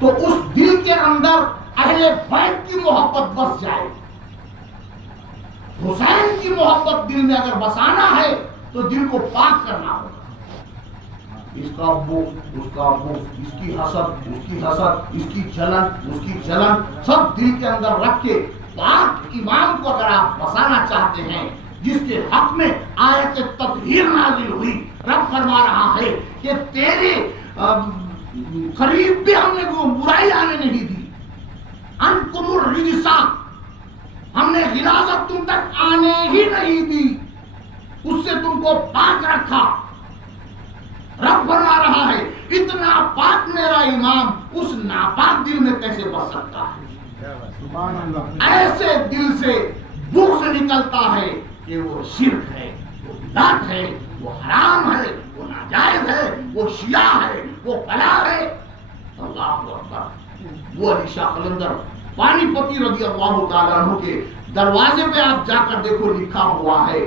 تو اس دل کے اندر اہل بیت کی محبت بس جائے. حسین کی محبت دل میں اگر بسانا ہے تو دل کو پاک کرنا ہوگا. اس کا بغض، اس کا بغض، اس کی حسد، اس کی حسد، اس کی جلن، اس کی جلن سب دل کے اندر رکھ کے پاک امام کو اگر آپ بسانا چاہتے ہیں جس کے حق میں آیت تطہیر نازل ہوئی. رب فرما رہا ہے کہ تیرے قریب بھی ہم نے وہ برائی آنے نہیں دی. انکم الرجسا، ہم نے غلاظت تم تک آنے ہی نہیں دی، اس سے تم کو پاک رکھا. رب فرما رہا ہے اتنا پاک میرا امام اس ناپاک دل میں کیسے بس سکتا ہے. ایسے دل سے بغض نکلتا ہے کہ وہ شرک ہے، وہ بدعت ہے، وہ حرام ہے، وہ ناجائز ہے، وہ شیعہ ہے، وہ فلاں ہے. اللہ اکبر. وہ علی شاہ قلندر پانی پتی رضی اللہ تعالیٰ عنہ کے دروازے پہ آپ جا کر دیکھو لکھا ہوا ہے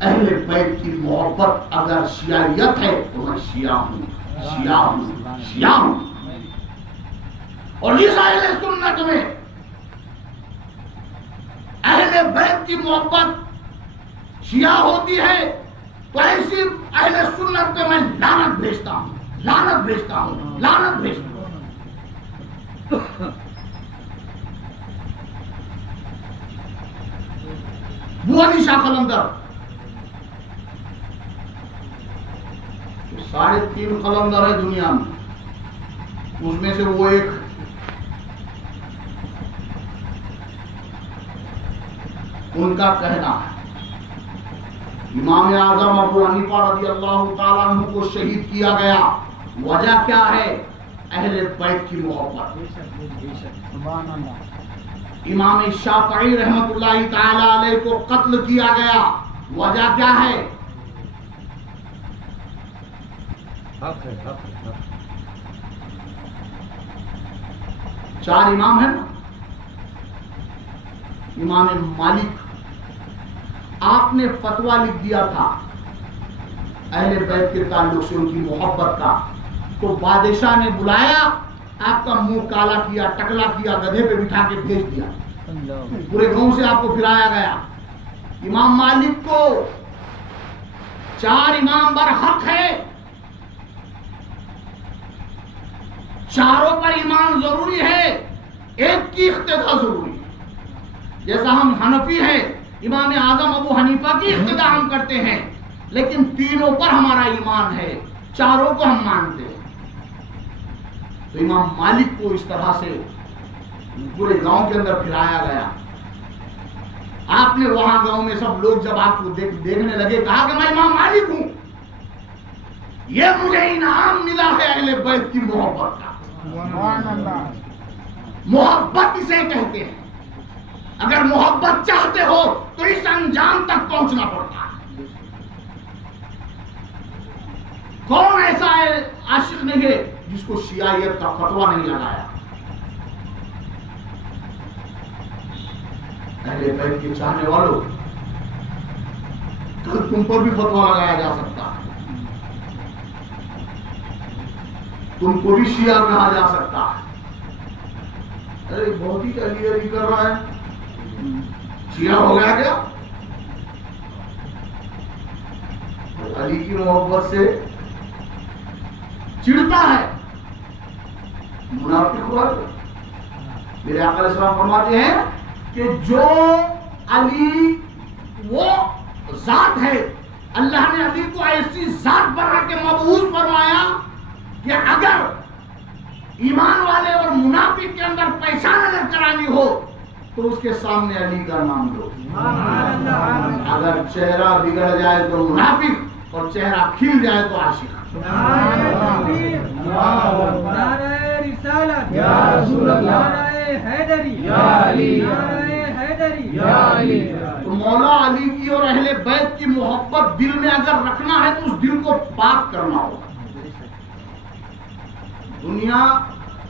اہل بیت کی محبت اگر شیعیت ہے تو میں شیعہ ہوں، شیعہ ہوں، شیعہ ہوں. اور اس اہل سنت میں اہل بیت کی محبت شیعہ ہوتی ہے تو ایسی اہل سنت پہ میں لعنت بھیجتا ہوں، لعنت بھیجتا ہوں، لعنت بھیجتا ہوں. وہ علی شاہ قلندر 3.5 قلندر ہے دنیا میں، اس میں سے وہ ایک ان کا کہنا ہے امام اعظم ابو حنیفہ رضی اللہ تعالیٰ عنہ کو شہید کیا گیا. وجہ کیا ہے؟ اہل بیت کی محبت. امام شافعی رحمۃ اللہ تعالی علیہ کو قتل کیا گیا. وجہ کیا ہے؟ 4 امام ہیں نا. امام مالک آپ نے فتویٰ لکھ دیا تھا اہل بیت کے تعلق سے ان کی محبت کا، تو بادشاہ نے بلایا، آپ کا منہ کالا کیا، ٹکلا کیا، گدھے پہ بٹھا کے بھیج دیا، پورے گاؤں سے آپ کو پھرایا گیا. امام مالک کو 4 امام برحق ہے، چاروں پر ایمان ضروری ہے، ایک کی اقتداء ضروری ہے. جیسا ہم حنفی ہیں، امام اعظم ابو حنیفہ کی اقتداء ہم کرتے ہیں، لیکن تینوں پر ہمارا ایمان ہے، چاروں کو ہم مانتے ہیں. تو امام مالک کو اس طرح سے پورے گاؤں کے اندر پھرایا گیا. آپ نے وہاں گاؤں میں سب لوگ جب آپ کو دیکھنے لگے کہا کہ میں امام مالک ہوں، یہ مجھے انعام ملا ہے اہل بیت کی محبت کا. محبت اسے کہتے ہیں. اگر محبت چاہتے ہو تو اس انجام تک پہنچنا پڑتا ہے. کون ایسا عاشق نہیں ہے جس کو شیعیت کا فتویٰ نہیں لگایا؟ اہل بیت کے چاہنے والوں، کل تم پر بھی فتویٰ لگایا جا سکتا ہے، تم کو بھی شیعہ کہا جا سکتا ہے. ارے بہت ہی علی علی کر رہا ہے، شیعہ ہو گیا کیا؟ علی کی محبت سے چڑھتا ہے، منافق ہوا. میرے آقا علیہ السلام فرماتے ہیں کہ جو علی وہ ذات ہے، اللہ نے علی کو ایسی ذات بنا کے مبعوث فرمایا کہ اگر ایمان والے اور منافق کے اندر پہچان اگر کرانی ہو تو اس کے سامنے علی کا نام لو. اگر چہرہ بگڑ جائے تو منافق اور چہرہ کھل جائے تو عاشق. نعرہ رسالت یا رسول اللہ، نعرہ حیدری یا علی، نعرہ حیدری یا علی. تو مولا علی کی اور اہل بیت کی محبت دل میں اگر رکھنا ہے تو اس دل کو پاک کرنا ہوگا. دنیا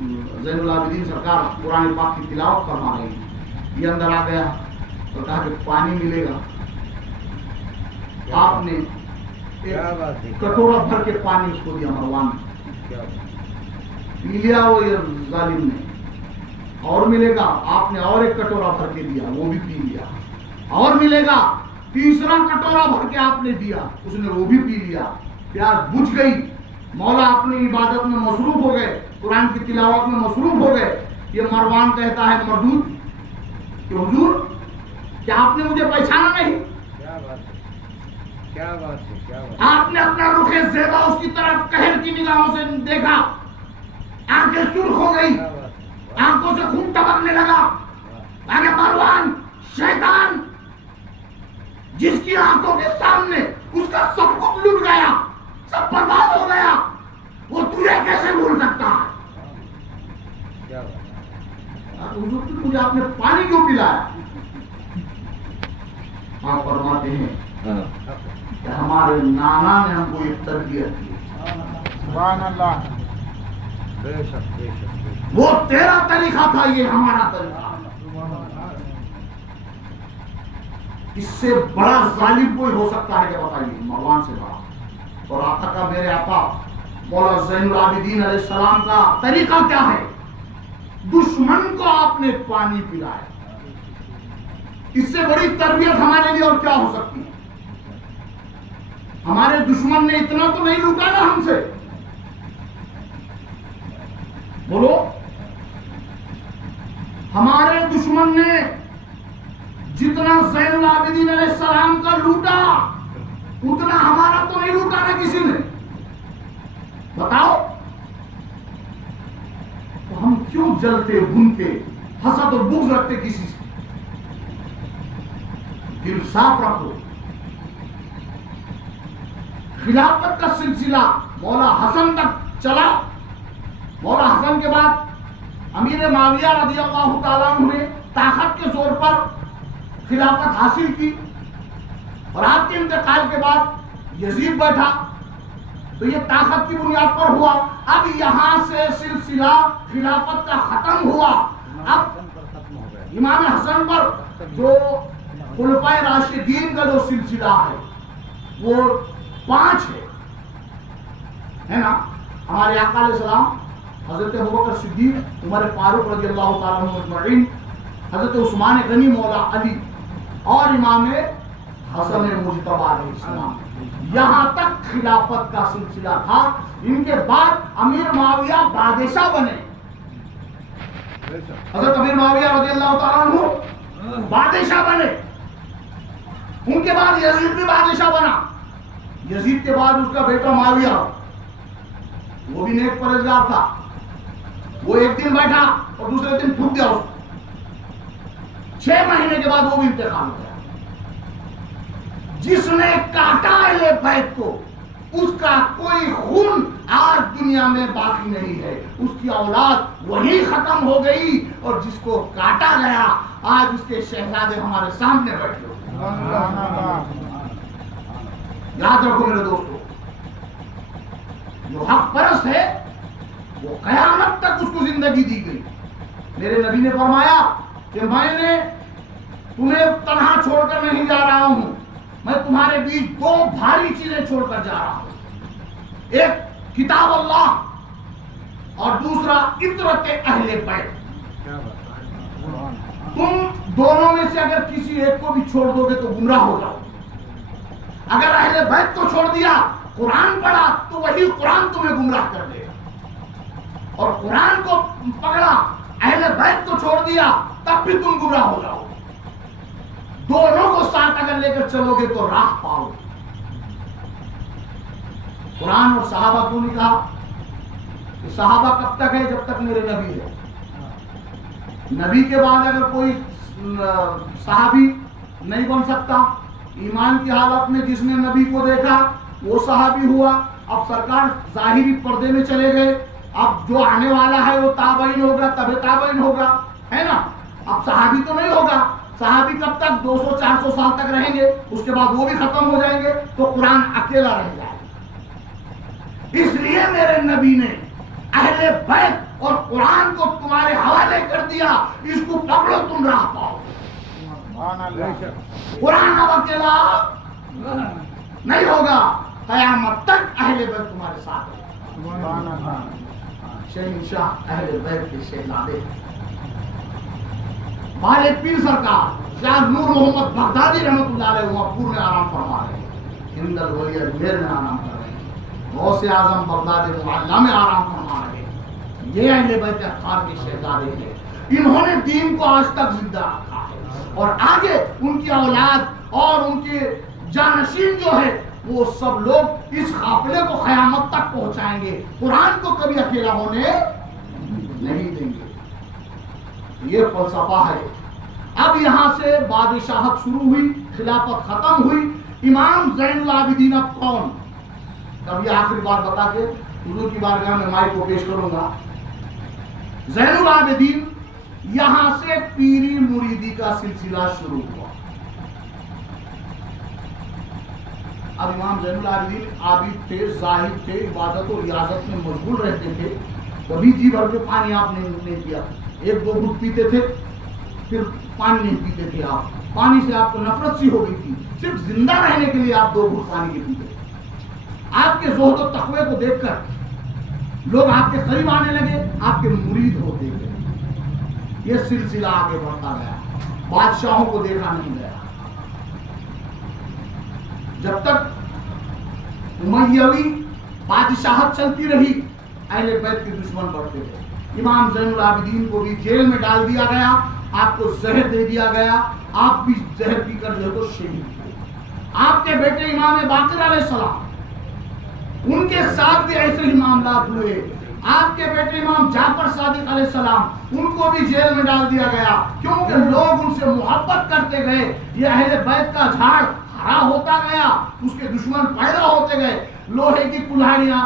زین العابدین سرکار قرآن پاک کی تلاوت فرما رہے ہیں، یہ اندر آ گیا اور کہا کہ پانی ملے گا. آپ نے ایک کٹورا بھر کے پانی اس کو دیا مروان نے، پی لیا وہ ظالم نے. اور ملے گا، آپ نے اور ایک کٹورا بھر کے دیا، وہ بھی پی لیا. اور ملے گا، تیسرا کٹورا بھر کے آپ نے دیا، اس نے وہ بھی پی لیا. پیاس بجھ گئی، مولا اپنی عبادت میں مصروف ہو گئے، قرآن کی تلاوت میں مصروف ہو گئے. یہ مروان کہتا ہے مردود کہ حضور کیا آپ نے مجھے پہچانا نہیں؟ کیا بات ہے. آپ نے اپنا رخ زیبا اس کی طرف قہر کی نگاہوں سے دیکھا، آنکھیں سرخ ہو گئی، آنکھوں سے خون ٹپکنے لگا. آگے مروان شیطان جس کی آنکھوں کے سامنے اس کا سب کچھ لٹ گیا، سب برباد ہو گیا، وہ تجھے کیسے بھول سکتا ہے؟ حضور مجھے آپ نے پانی کیوں پلایا؟ آپ فرماتے ہیں کہ ہمارے نانا نے ہم کو ایک تربیت دی. سبحان اللہ. بے شک بے شک. وہ تیرا طریقہ تھا، یہ ہمارا طریقہ. اس سے بڑا ظالم کوئی ہو سکتا ہے کہ بتائیے؟ مروان سے بڑا. اور آقا کا، میرے آقا مولا زین العابدین علیہ السلام کا طریقہ کیا ہے؟ دشمن کو آپ نے پانی پلایا. اس سے بڑی تربیت ہمارے لیے اور کیا ہو سکتی ہے؟ ہمارے دشمن نے اتنا تو نہیں لوٹا نا ہم سے، بولو. ہمارے دشمن نے جتنا زین العابدین علیہ السلام کا لوٹا اتنا ہمارا تو نہیں لوٹا نا کسی نے. بتاؤ تو ہم کیوں جلتے بھونتے حسد اور بغض رکھتے کسی سے؟ دل صاف رکھو. خلافت کا سلسلہ مولا حسن تک چلا. مولا حسن کے بعد امیر معاویہ رضی اللہ تعالیٰ عنہ نے طاقت کے زور پر خلافت حاصل کی، اور آپ کے انتقال کے بعد یزید بیٹھا تو یہ طاقت کی بنیاد پر ہوا. اب یہاں سے سلسلہ خلافت کا ختم ہوا. اب امام حسن پر جو خلفائے راشدین کا جو سلسلہ ہے وہ 5 ہے نا. ہمارے آقا علیہ السلام، حضرت ابوبکر صدیق، عمر فاروق رضی اللہ تعالیٰ عنہ اجمعین، حضرت عثمان غنی مولا علی، اور امام حسن مجتبی علیہ السلام. یہاں تک خلافت کا سلسلہ تھا. ان کے بعد امیر معاویہ بادشاہ بنے. حضرت امیر معاویہ رضی اللہ تعالیٰ عنہ بادشاہ بنے. ان کے بعد یزید بھی بادشاہ بنا. یزید کے بعد اس کا بیٹا معاویہ، وہ بھی نیک پرہیزگار تھا. وہ ایک دن بیٹھا اور دوسرے دن پھوٹ گیا. 6 مہینے کے بعد وہ بھی انتقال ہو گیا. جس نے کاٹا اہل بیت کو اس کا کوئی خون آج دنیا میں باقی نہیں ہے. اس کی اولاد وہی ختم ہو گئی، اور جس کو کاٹا گیا آج اس کے شہزادے ہمارے سامنے بیٹھے ہو. یاد رکھو میرے دوستو، جو حق پرست ہے وہ قیامت تک اس کو زندگی دی گئی. میرے نبی نے فرمایا کہ میں نے تمہیں تنہا چھوڑ کر نہیں جا رہا ہوں، میں تمہارے بیچ 2 بھاری چیزیں چھوڑ کر جا رہا ہوں. ایک کتاب اللہ، اور دوسرا عطرت اہل بیت. تم دونوں میں سے اگر کسی ایک کو بھی چھوڑ دو گے تو گمراہ ہو جاؤ. اگر اہل بیت کو چھوڑ دیا، قرآن پڑھا تو وہی قرآن تمہیں گمراہ کر دے گا، اور قرآن کو پکڑا اہل بیت کو چھوڑ دیا تب بھی تم گمراہ ہو جاؤ. دونوں کو ساتھ اگر لے کر چلو گے تو راہ پاؤ گے. قرآن اور صحابہ کیوں نہیں کہا؟ کہ صحابہ کب تک ہے؟ جب تک میرے نبی ہے. نبی کے بعد اگر کوئی صحابی نہیں بن سکتا. ایمان کی حالت میں جس نے نبی کو دیکھا وہ صحابی ہوا. اب سرکار ظاہری پردے میں چلے گئے، اب جو آنے والا ہے وہ تابعین ہوگا، تبع تابعین ہوگا، ہے نا. اب صحابی تو نہیں ہوگا. صحابی کب تک 200-400 سال تک رہیں گے، اس کے بعد وہ بھی ختم ہو جائیں گے، تو قرآن اکیلا رہ جائے گا. اس لیے میرے نبی نے اہل بیت اور قرآن کو تمہارے حوالے کر دیا، اس کو پکڑو تم راہ پاؤ۔ قرآن اب اکیلا نہیں ہوگا، قیامت تک اہل بیت تمہارے ساتھ ہے۔ شہنشاہ اہل بیت کے شہزادے ہمارے پیر سرکار شاہ نور محمد بغدادی رحمۃ اللہ علیہ وہاں پور میں آرام فرما رہے ہیں، ہند الولی اجمیر میں آرام کر رہے ہیں، غوث اعظم بغداد معلیٰ میں آرام فرما رہے ہیں۔ یہ اہل بیت اطہار کے شہزادے ہیں، انہوں نے دین کو آج تک زندہ رکھا ہے، اور آگے ان کی اولاد اور ان کے جانشین جو ہے وہ سب لوگ اس قافلے کو قیامت تک پہنچائیں گے، قرآن کو کبھی اکیلا ہونے نہیں دیں گے۔ یہ فلسفہ ہے۔ اب یہاں سے بادشاہت شروع ہوئی، خلافت ختم ہوئی، امام زین العابدین اب کون؟ تب یہ آخری بات بتا کے حضور کی بارگاہ میں مائک کو پیش کروں گا۔ زین العابدین یہاں سے پیری مریدی کا سلسلہ شروع ہوا۔ اب امام زین العابدین عابد تھے، زاہد تھے، عبادت و ریاضت میں مشغول رہتے تھے، کبھی جی بھر کے پانی آپ نے نہیں پیا، ایک دو گھٹ پیتے تھے پھر پانی نہیں پیتے تھے، آپ پانی سے آپ کو نفرت سی ہو گئی تھی، صرف زندہ رہنے کے لیے آپ 2 گھٹ پانی کے پیتے تھے۔ آپ کے زہد و تقوی کو دیکھ کر لوگ آپ کے قریب آنے لگے، آپ کے مرید ہوتے گئے، یہ سلسلہ آگے بڑھتا گیا، بادشاہوں کو دیکھا نہیں گیا، جب تک امیوی بادشاہت چلتی رہی اہل بیت کے دشمن بڑھتے گئے۔ امام زین العابدین کو بھی جیل میں ڈال دیا گیا، آپ کو زہر دے دیا گیا، آپ بھی زہر پی کر جو ہے تو شہید ہوئے۔ آپ کے بیٹے امام باقر علیہ السلام، ان کے ساتھ بھی ایسے ہی معاملات ہوئے۔ آپ کے بیٹے امام جعفر صادق علیہ السلام، ان کو بھی جیل میں ڈال دیا گیا، کیونکہ لوگ ان سے محبت کرتے گئے، یہ اہل بیت کا جھاڑ ہرا ہوتا گیا، اس کے دشمن پیدا ہوتے گئے۔ لوہے کی کلہاڑیاں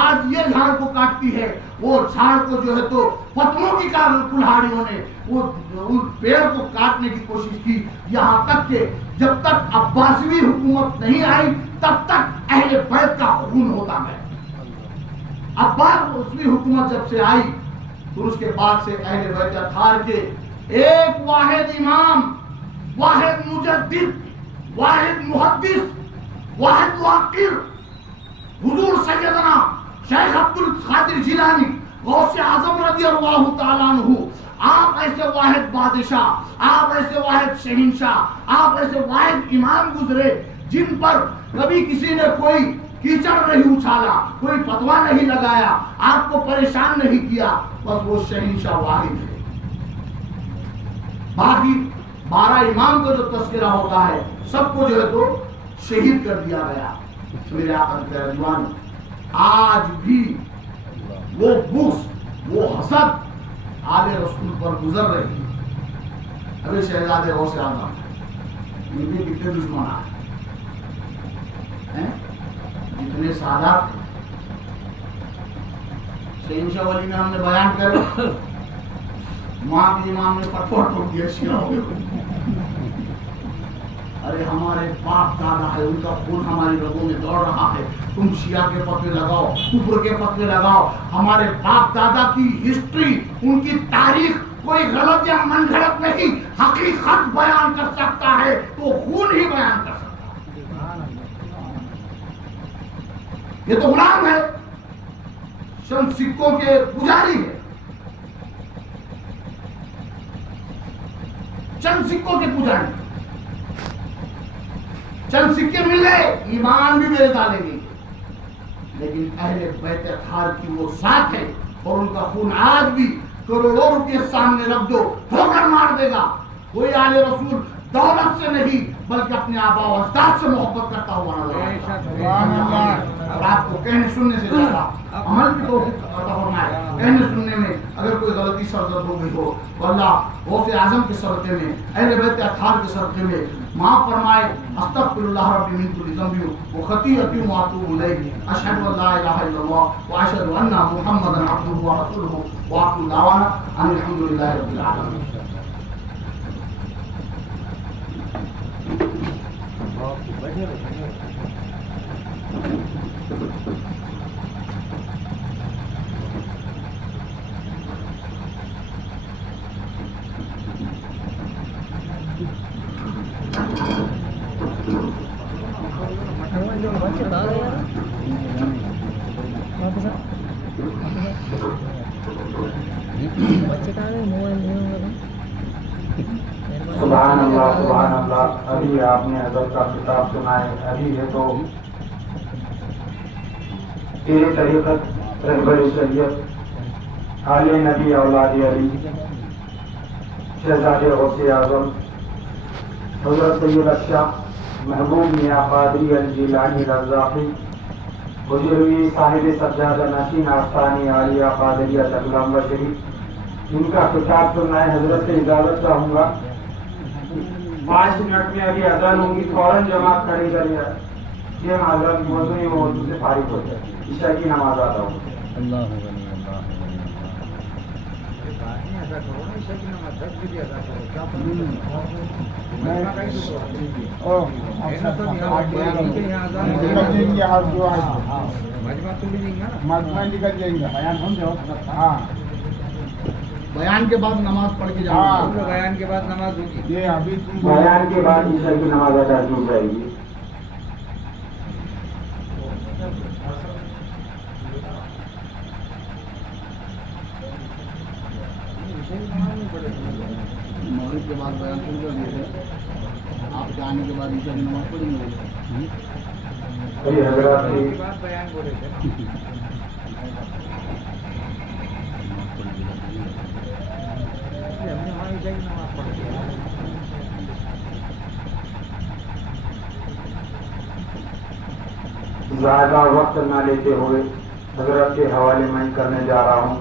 آج یہ جھاڑ کو کاٹتی ہے، وہ جھاڑ کو جو ہے تو پتھروں کی کلہاڑیوں نے وہ ان پیڑ کو کاٹنے کی کوشش کی، یہاں تک کہ جب تک عباسوی حکومت نہیں آئی تب تک اہل بیت کا خون ہوتا گیا۔ عباسوی حکومت جب سے آئی تو اس کے بعد سے اہل بیت اطہار کے ایک واحد امام، واحد مجدد، واحد محدث، واحد محقق، حضور سیدنا شیخ عبد القادر جیلانی غوث اعظم رضی اللہ تعالیٰ عنہ، آپ ایسے واحد بادشاہ، آپ ایسے واحد شہنشاہ، آپ ایسے واحد امام گزرے جن پر کبھی کسی نے کوئی کیچڑ نہیں اچھالا، کوئی فتویٰ نہیں لگایا، آپ کو پریشان نہیں کیا، بس وہ شہنشاہ واحد ہے۔ باقی 12 امام کا جو تذکرہ ہوتا ہے سب کو جو ہے تو شہید کر دیا گیا۔ میرے آقا کے رضوان، آج بھی وہ بغض، وہ حسد آل رسول پر گزر رہی ہے۔ ابھی شہزادے غوث اعظم، ان کے کتنے دشمن ہیں، جتنے سادات ہیں۔ شہنشاہ ولی میں ہم نے بیان کر وہاں کے امام نے پٹوٹ ٹوک دیا شیعہ ہو۔ ارے ہمارے باپ دادا ہے، ان کا خون ہماری رگوں میں دوڑ رہا ہے، تم شیعہ کے فتوے لگاؤ، کفر کے فتوے لگاؤ۔ ہمارے باپ دادا کی ہسٹری، ان کی تاریخ کوئی غلط یا من گھڑت نہیں، حقیقت بیان کر سکتا ہے تو خون ہی بیان کر سکتا ہے۔ یہ تو غلام ہے، چند سکوں کے پجاری ہے، چند سکوں کے پجاری، چند سکے مل گئے، ایمان بھی بیچ ڈالیں گے، لیکن اہل بیت اطہار کی وہ ذات ہے، اور ان کا خون آج بھی کروڑوں روپے سامنے رکھ دو ٹھوکر مار دے گا۔ کوئی آل رسول دولت سے نہیں بلکہ اپنے آبا و اجداد سے محبت کرتا ہوا نظر آتا ہے۔ اور آپ کو کہنے سننے سے زیادہ عمل کی توفیق عطا فرمائے۔ کہنے سننے میں اگر کوئی غلطی سرزد ہو گئی ہو تو اللہ غوث اعظم کے صدقے میں، اہل بیت اطہار کے صدقے میں معاف فرمائے۔ استغفر اللہ ربی من کل ذنب وخطیئۃ واتوب الیہ، اشہد ان لا الہ الا اللہ واشہد ان محمدا عبدہ ورسولہ، وآخر دعوانا ان الحمد للہ رب العالمین۔ سبحان اللہ سبحان اللہ. ابھی آپ نے حضرت کا خطاب سنا ہے. ابھی ہے تو تیرے طریقت رہبر شریعت آل نبی اولاد علی شہزاد غوث اعظم حضرت سید الشاہ محبوب میاں قادری الجیلانی رضاقی بزرگی صاحب سجادہ نشین آستانی عالیہ قادریہ تغلام شریف، ان کا خطاب سننا ہے. حضرت سے اجازت چاہوں گا. 5 منٹ میں ابھی اذان ہوگی، فوراً جماعت کھڑی کریے. یہ حضرت موضوع سے فارغ ہو جائے. عشاء کی نماز آتا ہوں. بیان کے بعد نماز پڑھ کے جاؤ. بیان کے بعد نماز ہوگی. بیان کے بعد عشاء کی نماز ادا کی جائے گی. مغرب کے بعد بیان شروع کر دیے تھے. آپ جانے کے بعد عشاء کی نماز پڑھیں گے. حضرات کی بیان بولے تھے. زیادہ وقت نہ لیتے ہوئے حضرت کے حوالے میں کرنے جا رہا ہوں.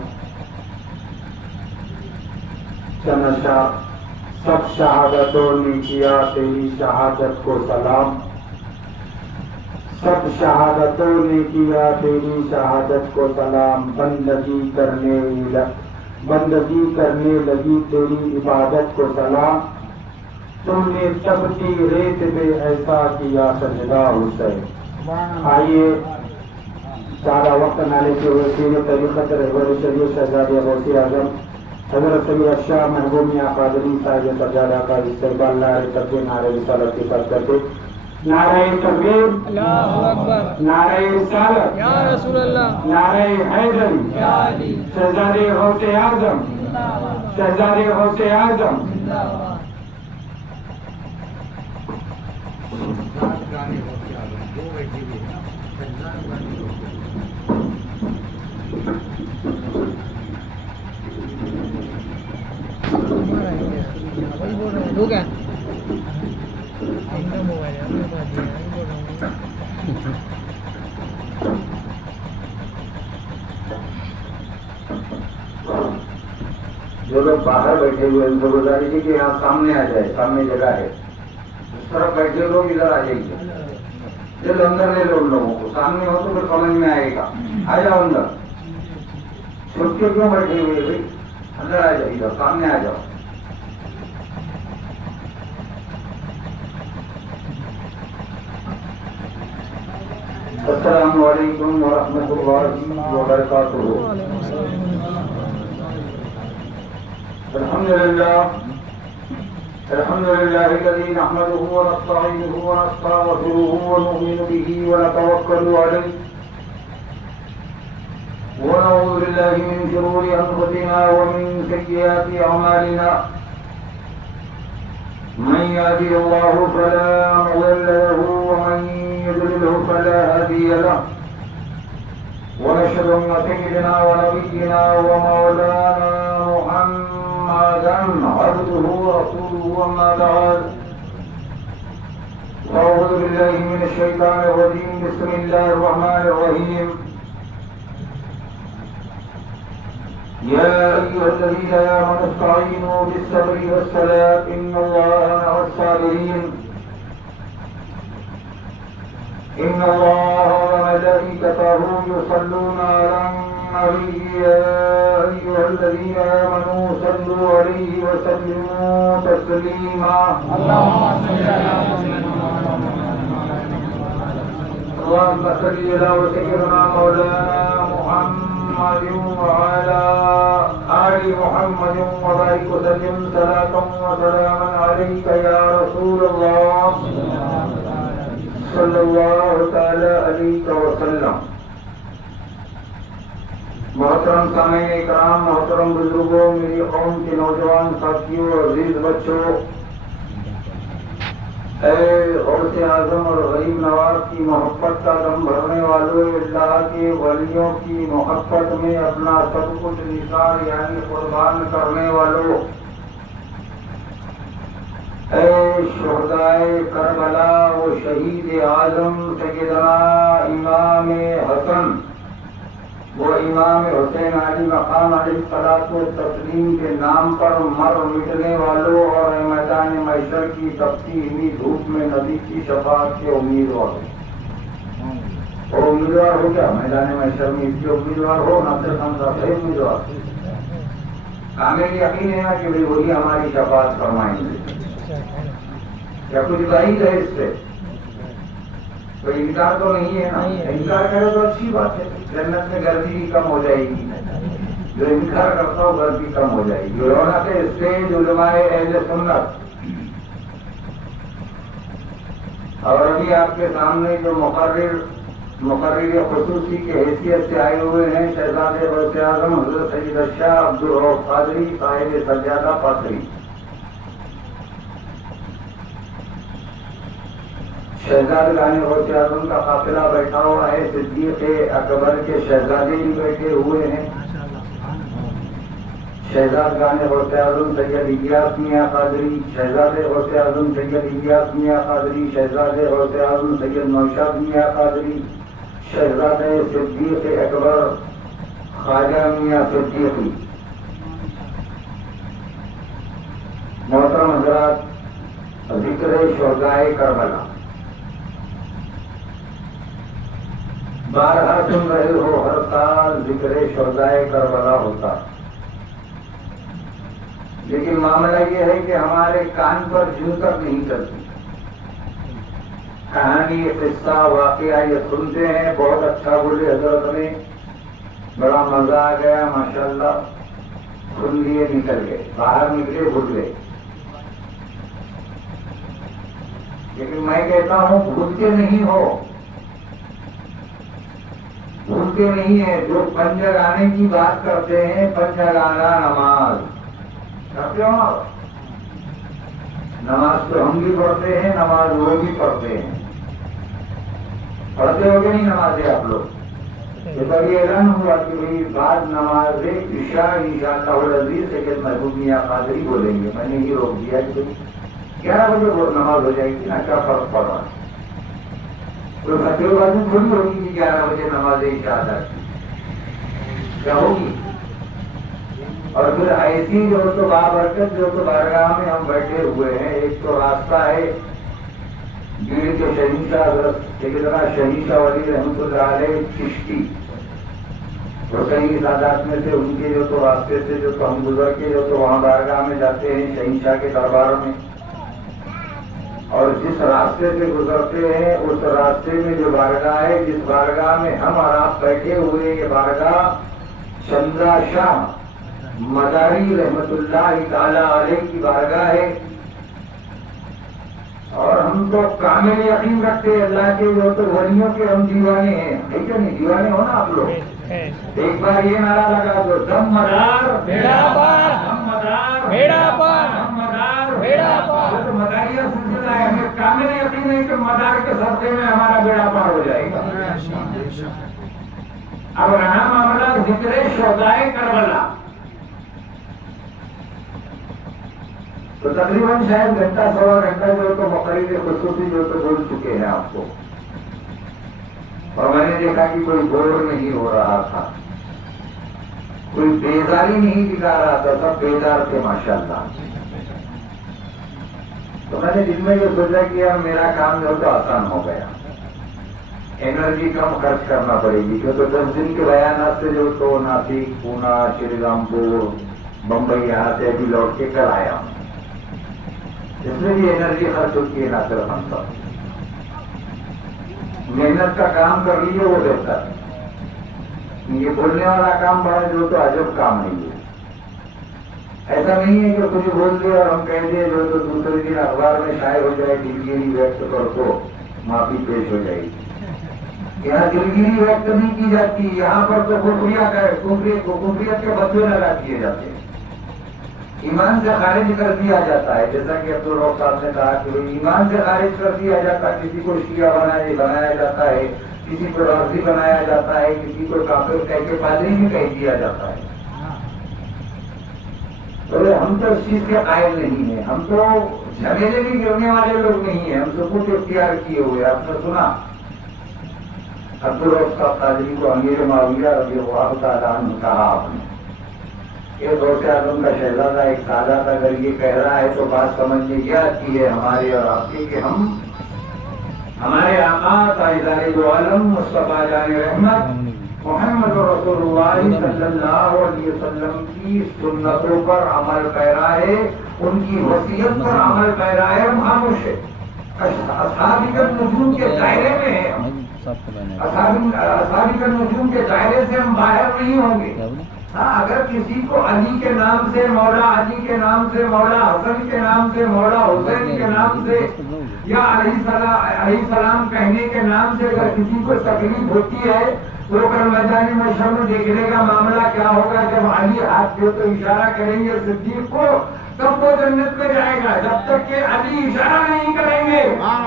چنشا سب شہادتوں نے کیا تیری شہادت کو سلام. سب شہادتوں نے کیا تیری شہادت کو سلام. بندگی کرنے لگی تیری عبادت کو سلام. تم نے تبتی ریت پہ ایسا کیا سجدہ حسین. آئیے زیادہ وقت نہ لیتے ہوئے تیرے طریقت رہبر شریعت شہزاد غوث اعظم حضرت سید الشاہ محبوب میاں قادری صاحب سجادہ کا استقبال نعرہ تکبیر نعرہ رسالت کے ساتھ کرتے. نعرہ تکبیر، اللہ اکبر، نعرہ رسالت، یا رسول اللہ، نعرہ حیدری، یا علی، شہزاد غوث اعظم، شہزاد غوث اعظم. جو لوگ باہر بیٹھے ہوئے ان کو بتا دیجیے کہ یہاں سامنے آ جائے. سامنے جگہ ہے. اس طرف بیٹھے لوگ ادھر آ جائیے. دل اندر لے لو ان لوگوں کو. سامنے ہو تو پھر سمجھ میں آئے گا. آ جاؤ اندر. چھپ کے کیوں بیٹھے ہوئے بھائی؟ اندر آ جاؤ. ادھر سامنے آ جاؤ. السلام علیکم ورحمۃ اللہ وبرکاتہ. الحمد لله الذي نحمده ونستعينه ونستغفره ونؤمن به ونتوكل عليه ونعوذ بالله من شرور انفسنا ومن سيئات اعمالنا. من يهده الله فلا مضل له ومن يضلل فلا هادي له. ونشهد ان سيدنا ونبينا ومولانا محمدا عبده ورسوله. اما بعد اعوذ بالله من الشيطان الرجيم. بسم الله الرحمن الرحيم. يا ايها الذين امنوا استعينوا بالصبر والصلاة ان الله مع الصابرين. ان الله وملائكته يصلون على النبي يا ايها الذين امنوا صلوا عليه وسلموا تسليما. اللهم صل على سيدنا مولانا محمد وعلى آل محمد وبارك وسلم صلاة وسلاما عليك يا رسول الله صلی اللہ تعالی علیہ وسلم. محترم سامعین اکرام، محترم بزرگوں، میری قوم کے نوجوان ساتھیوں، عزیز بچوں، اے غوث اعظم اور غریب نواز کی محبت کا دم بھرنے والوں، اللہ کے ولیوں کی محبت میں اپنا سب کچھ نثار یعنی قربان کرنے والوں، اے شہدائے کربلا و شہید اعظم سیدنا امام حسن وہ امام حسین علی مقام علیہ الصلوۃ والتسلیم کے نام پر مر مٹنے والوں اور میدان محشر کی تپتی ہوئی دھوپ میں نبی کی شفاعت کے امیدوار اور امیدوار ہو کیا میدان محشر میں اس کے امیدوار ہو ناصر خان صاحب ہے امیدوار کامل یقین ہے کہ وہی ہماری شفاعت فرمائیں گے کیا کچھ بعید ہے اس سے کوئی انکار تو نہیں ہے نا انکار کرے تو اچھی بات ہے جنت میں گردی بھی کم ہو جائے گی جو انکار کرتا ہو گردی کم ہو جائے گی رونق اسٹیج علماء اہل سنت اور ابھی آپ کے سامنے جو مقرر خصوصی کے حیثیت سے آئے ہوئے ہیں شہزاد غوث اعظم حضرت سید الشاہ عبدالرؤف قادری صاحب سجادہ پاتری شہزادگان غوث اعظم کا قافلہ بیٹھا ہوا ہے صدیق اکبر کے شہزادے بھی بیٹھے ہوئے ہیں شہزادگان غوث اعظم سید الیاس میاں قادری شہزاد غوث اعظم سید الیاس میاں قادری شہزاد غوث اعظم سید نوشاد میاں قادری شہزاد صدیق اکبر خواجہ میاں صدیقی محترم حضرات ذکر شہدائے کربلا بارہا سن رہے ہو ہر سال ذکر شہدائے کربلا ہوتا لیکن معاملہ یہ ہے کہ ہمارے کان پر جوں تک نہیں چلتی کہانی قصہ واقعہ یہ سنتے ہیں بہت اچھا بولے حضرت نے بڑا مزہ آ گیا ماشاءاللہ سن لیے نکل گئے باہر نکلے بھول گئے لیکن میں کہتا ہوں بھولتے نہیں ہو بھولتے نہیں ہیں جو پنجگانے کی بات کرتے ہیں پنجگانہ نماز کرتے ہو نا نماز تو ہم بھی پڑھتے ہیں نماز وہ بھی پڑھتے ہیں پڑھتے ہو گے نہیں نمازیں آپ لوگ یہ بڑی اعلان ہوا کہ بھائی بعد نماز عشاء انشاءاللہ العزیز سید محبوب میاں قادری بولیں گے میں نے یہ روک دیا کہ 11 بجے وہ نماز ہو جائے گی نا کیا فرق پڑ رہا ہے کوئی فتح بازی تھوڑی ہوگی کہ 11 بجے نماز عشاء ادا کی کیا ہوگی اور پھر ایسی جو تو بابرکت جو تو بارگاہ میں ہم بیٹھے ہوئے ہیں ایک تو راستہ ہے بھیڑ کے شہنشاہ حضرت سیدنا شہنشاہ ولی رحمۃ اللہ علیہ چشتی اور کئی سادات میں سے ان کے جو تو راستے سے جو تو ہم گزر کے جو تو وہاں بارگاہ میں جاتے ہیں شہنشاہ کے دربار میں اور جس راستے سے گزرتے ہیں اس راستے میں جو بارگاہ ہے جس بارگاہ میں ہم اور آپ بیٹھے ہوئے یہ بارگاہ چندرا شاہ مداری رحمت اللہ تعالی علیہ کی بارگاہ ہے اور ہم تو کامل یقین رکھتے ہیں اللہ کے جو تو ولیوں کے ہم دیوانے ہیں ٹھیک ہے نہیں دیوانے ہو نا آپ لوگ ایک بار یہ نعرہ لگا دو دم مدار بیڑا پار دم مدار بیڑا پار دم مدار بیڑا پار تو مداریہ سلسلہ ہے ہمیں کامل یقین ہے کہ مدار کے صدقے میں ہمارا بیڑا پار ہو جائے گا اب رہا معاملہ ذکر شہدائے کربلا تو تقریباً شاید گھنٹہ سوا گھنٹہ جو تو مقرر خصوصی جو تو بول چکے ہیں آپ کو اور میں نے دیکھا کہ کوئی بور نہیں ہو رہا تھا کوئی بیداری نہیں دکھا رہا تھا سب بیدار تھے ماشاءاللہ تو میں نے دن میں جو سوچا کہ اب میرا کام جو تو آسان ہو گیا انرجی کم خرچ کرنا پڑے گی کیونکہ 10 دن کے بیانات سے جو تو ناسک پونا شری رامپور بمبئی یہاں سے ابھی لوٹ کے کل آیا ہوں اس میں بھی انرجی خرچ ہوتی ہے ناصر خان صاحب محنت کا کام کر لیجیے وہ بہتر ہے یہ بولنے والا کام بڑا جو تو عجب کام نہیں ہے ایسا نہیں ہے کہ کچھ بول دے اور ہم کہہ دیں جو تو دوسرے دن اخبار میں شائع ہو جائے ڈیلیگری ویکٹ کر تو معافی پیش ہو جائے گی یہاں دلگیری وقت نہیں کی جاتی، یہاں پر تو کفریت کے بدلے لگا دیے جاتے ہیں، ایمان سے خارج کر دیا جاتا ہے. جیسا کہ عبدالرؤف صاحب نے کہا کہ ایمان سے خارج کر دیا جاتا ہے، کسی کو شیعہ بنایا جاتا ہے، کسی کو رافضی بنایا جاتا ہے، کسی کو کافر کہہ کے پادری بھی کہہ دیا جاتا ہے. ہم تو اس چیز کے قائل نہیں ہیں، ہم تو جھمیلے بھی گرنے والے لوگ نہیں ہیں، ہم سکوت اختیار کیے ہوئے. آپ نے سنا عبدالرؤف صاحب قادری کو امیر معاویہ رضی اللہ تعالیٰ عنہ کہا آپ نے کہ غوث اعظم کا شہزادہ ایک سادہ تھا، اگر یہ کہہ رہا ہے تو بات سمجھ میں یہ آتی ہے ہمارے اور آپ کی کہ ہم ہمارے آقا تاجدار دو عالم مصطفیٰ جان رحمت محمد رسول اللہ صلی اللہ علیہ وسلم کی سنتوں پر عمل پیرا ہے، ان کی وصیت پر عمل پیرا ہے. ہم خاموش ہے، اصحاب النجوم کے دائرے میں ہیں، اصحاب النجوم کے دائرے سے ہم باہر نہیں ہوں گے. ہاں، اگر کسی کو علی کے نام سے، مولا علی کے نام سے، مولا حسن کے نام سے، مولا حسین کے نام سے یا علیہ السلام کہنے کے نام سے اگر کسی کو تکلیف ہوتی ہے تو کل میدان محشر میں دیکھنے کا معاملہ کیا ہوگا. جب علی ہاتھ دے تو اشارہ کریں گے صدیق کو، تب وہ جنت میں جائے گا. جب تک کہ علی اشارہ نہیں کریں گے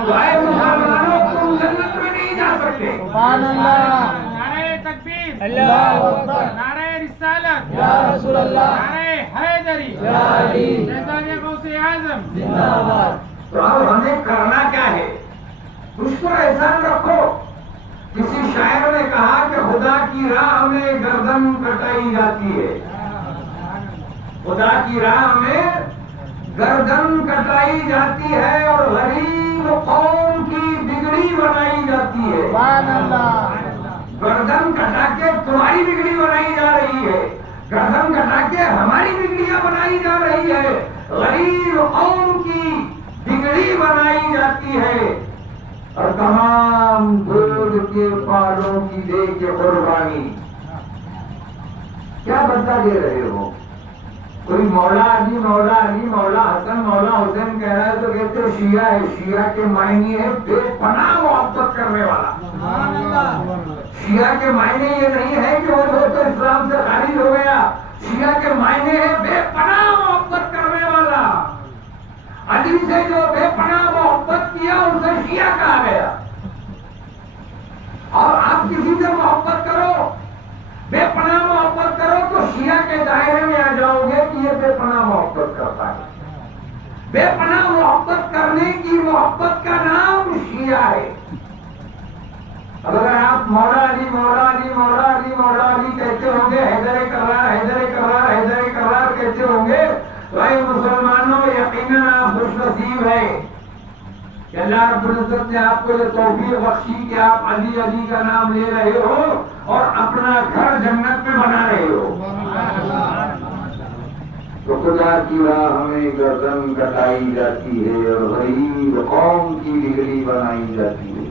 تو اے مسلمانوں تم جنت میں نہیں جا سکتے. سبحان اللہ. نعرہ تکبیر، اللہ اکبر. نعرہ رسالت، یا رسول اللہ. نعرہ حیدری، یا علی. شہزادے غوث اعظم زندہ باد. تو اب ہمیں کرنا کیا ہے؟ کچھ تو احسان رکھو. کسی شاعر نے کہا کہ خدا کی راہ میں گردن کٹائی جاتی ہے، خدا کی راہ میں گردن کٹائی جاتی ہے اور غریب قوم کی بگڑی بنائی جاتی ہے. سبحان اللہ. گردن کٹا کے تمہاری بگڑی بنائی جا رہی ہے، گردن کٹا کے ہماری بگڑیاں بنائی جا رہی ہے، غریب قوم کی بگڑی بنائی جاتی ہے. اور تمام دودھ کے پالوں کی دے کے قربانی. کیا بدلہ دے رہے ہو؟ کوئی مولا علی، مولا علی، مولا حسن، مولا حسین کہہ رہا ہے تو کہتے ہو شیعہ ہے. شیعہ کے معنی ہے بے پناہ محبت کرنے والا. شیعہ کے معنی یہ نہیں ہے کہ وہ تو اسلام سے خارج ہو گیا. شیعہ کے معنی ہے بے پناہ محبت کرنے والا. علی سے جو بے پناہ محبت کیا اسے شیعہ کہا گیا. اور آپ کسی سے محبت کرو، بے پناہ محبت کرو تو شیعہ کے دائرے میں آ جاؤ گے کہ یہ بے پناہ محبت کرتا ہے. بے پناہ محبت کرنے کی محبت کا نام شیعہ ہے. اب اگر آپ مولا علی، مولا علی، مولا علی، مولا علی کہتے ہوں گے، حیدر کرار، حیدر کرار، حیدر کرار کہتے ہوں گے تو اے مسلمانوں یقیناً آپ خوش نصیب ہیں کہ اللہ رب العزت نے آپ کو یہ توفیق بخشی کہ آپ علی علی کا نام لے رہے ہو اور اپنا گھر جنت میں بنا رہے ہو. تو خدا کی راہ ہمیں گردن کٹائی جاتی ہے اور غریب قوم کی بگڑی بنائی جاتی ہے.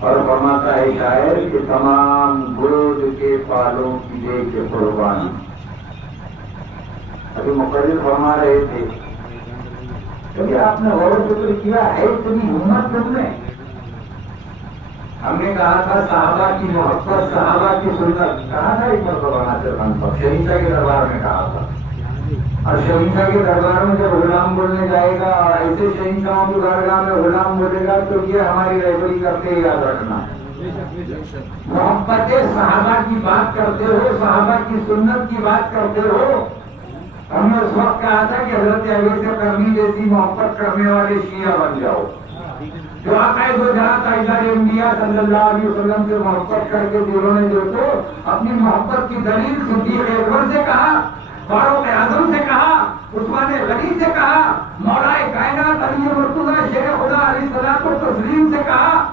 اور فرماتا ہے شاعر کہ تمام گود کے پالوں کی دے کے قربانی. ابھی مقرر فرما رہے تھے کبھی آپ نے غور و فکر کیا ہے اتنی ہمت تم میں؟ ہم نے کہا تھا صحابہ کی محبت، صحابہ کی سنت. کہا تھا ایک مرتبہ ناصر خان صاحب شہنشاہ کے دربار میں کہا تھا. اور شہنشاہ کے دربار میں جب غلام بولنے جائے گا اور ایسے شہنشاہوں کی درگاہ میں غلام بولے گا تو یہ ہماری رہبری کرتے یاد رکھنا. محبت صحابہ کی بات کرتے ہو، صحابہ کی سنت کی بات کرتے ہو. ہم نے اس وقت کہا تھا کہ حضرت علی سے کرنی جیسی محبت کرنے والے شیعہ بن جاؤ، جو عقائد و جہاں تاجدار انبیاء صلی اللہ علیہ وسلم سے محبت کر کے دلوں نے جو تو اپنی محبت کی دلیل صدیق اکبر سے کہا، فاروق اعظم سے کہا، عثمان غنی سے کہا، مولا کائنات علی مرتضیٰ شیر خدا علیہ الصلوۃ والتسلیم سے کہا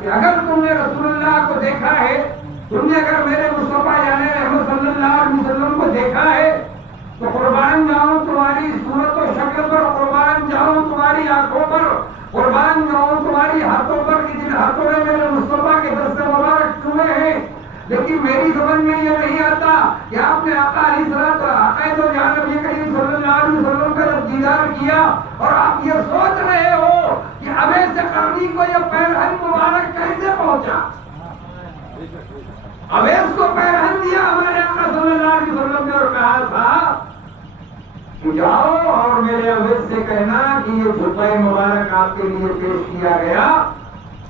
کہ اگر تم نے رسول اللہ کو دیکھا ہے، تم نے اگر میرے مصطفیٰ یعنی رحمت صلی اللہ علیہ وسلم کو دیکھا ہے تو قربان جاؤں تمہاری صورت و شکل پر، قربان جاؤں تمہاری آنکھوں پر، قربان جاؤں تمہاری ہاتھوں پر کہ جن ہاتھوں نے میرے مصطفیٰ کے دست مبارک چھوئے ہیں. لیکن میری سمجھ میں یہ نہیں آتا کہ آپ نے آقا علیہ الصلوۃ عقائد و جہاں نبی کریم صلی اللہ علیہ وسلم کا جب دیدار کیا اور آپ یہ سوچ رہے ہو کہ اویس قرنی کو یہ پیرہن مبارک کیسے پہنچا. اویس کو پیرہن دیا ہمارے آقا صلی اللہ علیہ وسلم نے اور کہا تھا کہ جاؤ اور میرے اویس سے کہنا کہ یہ جھبہ مبارک آپ کے لیے پیش کیا گیا.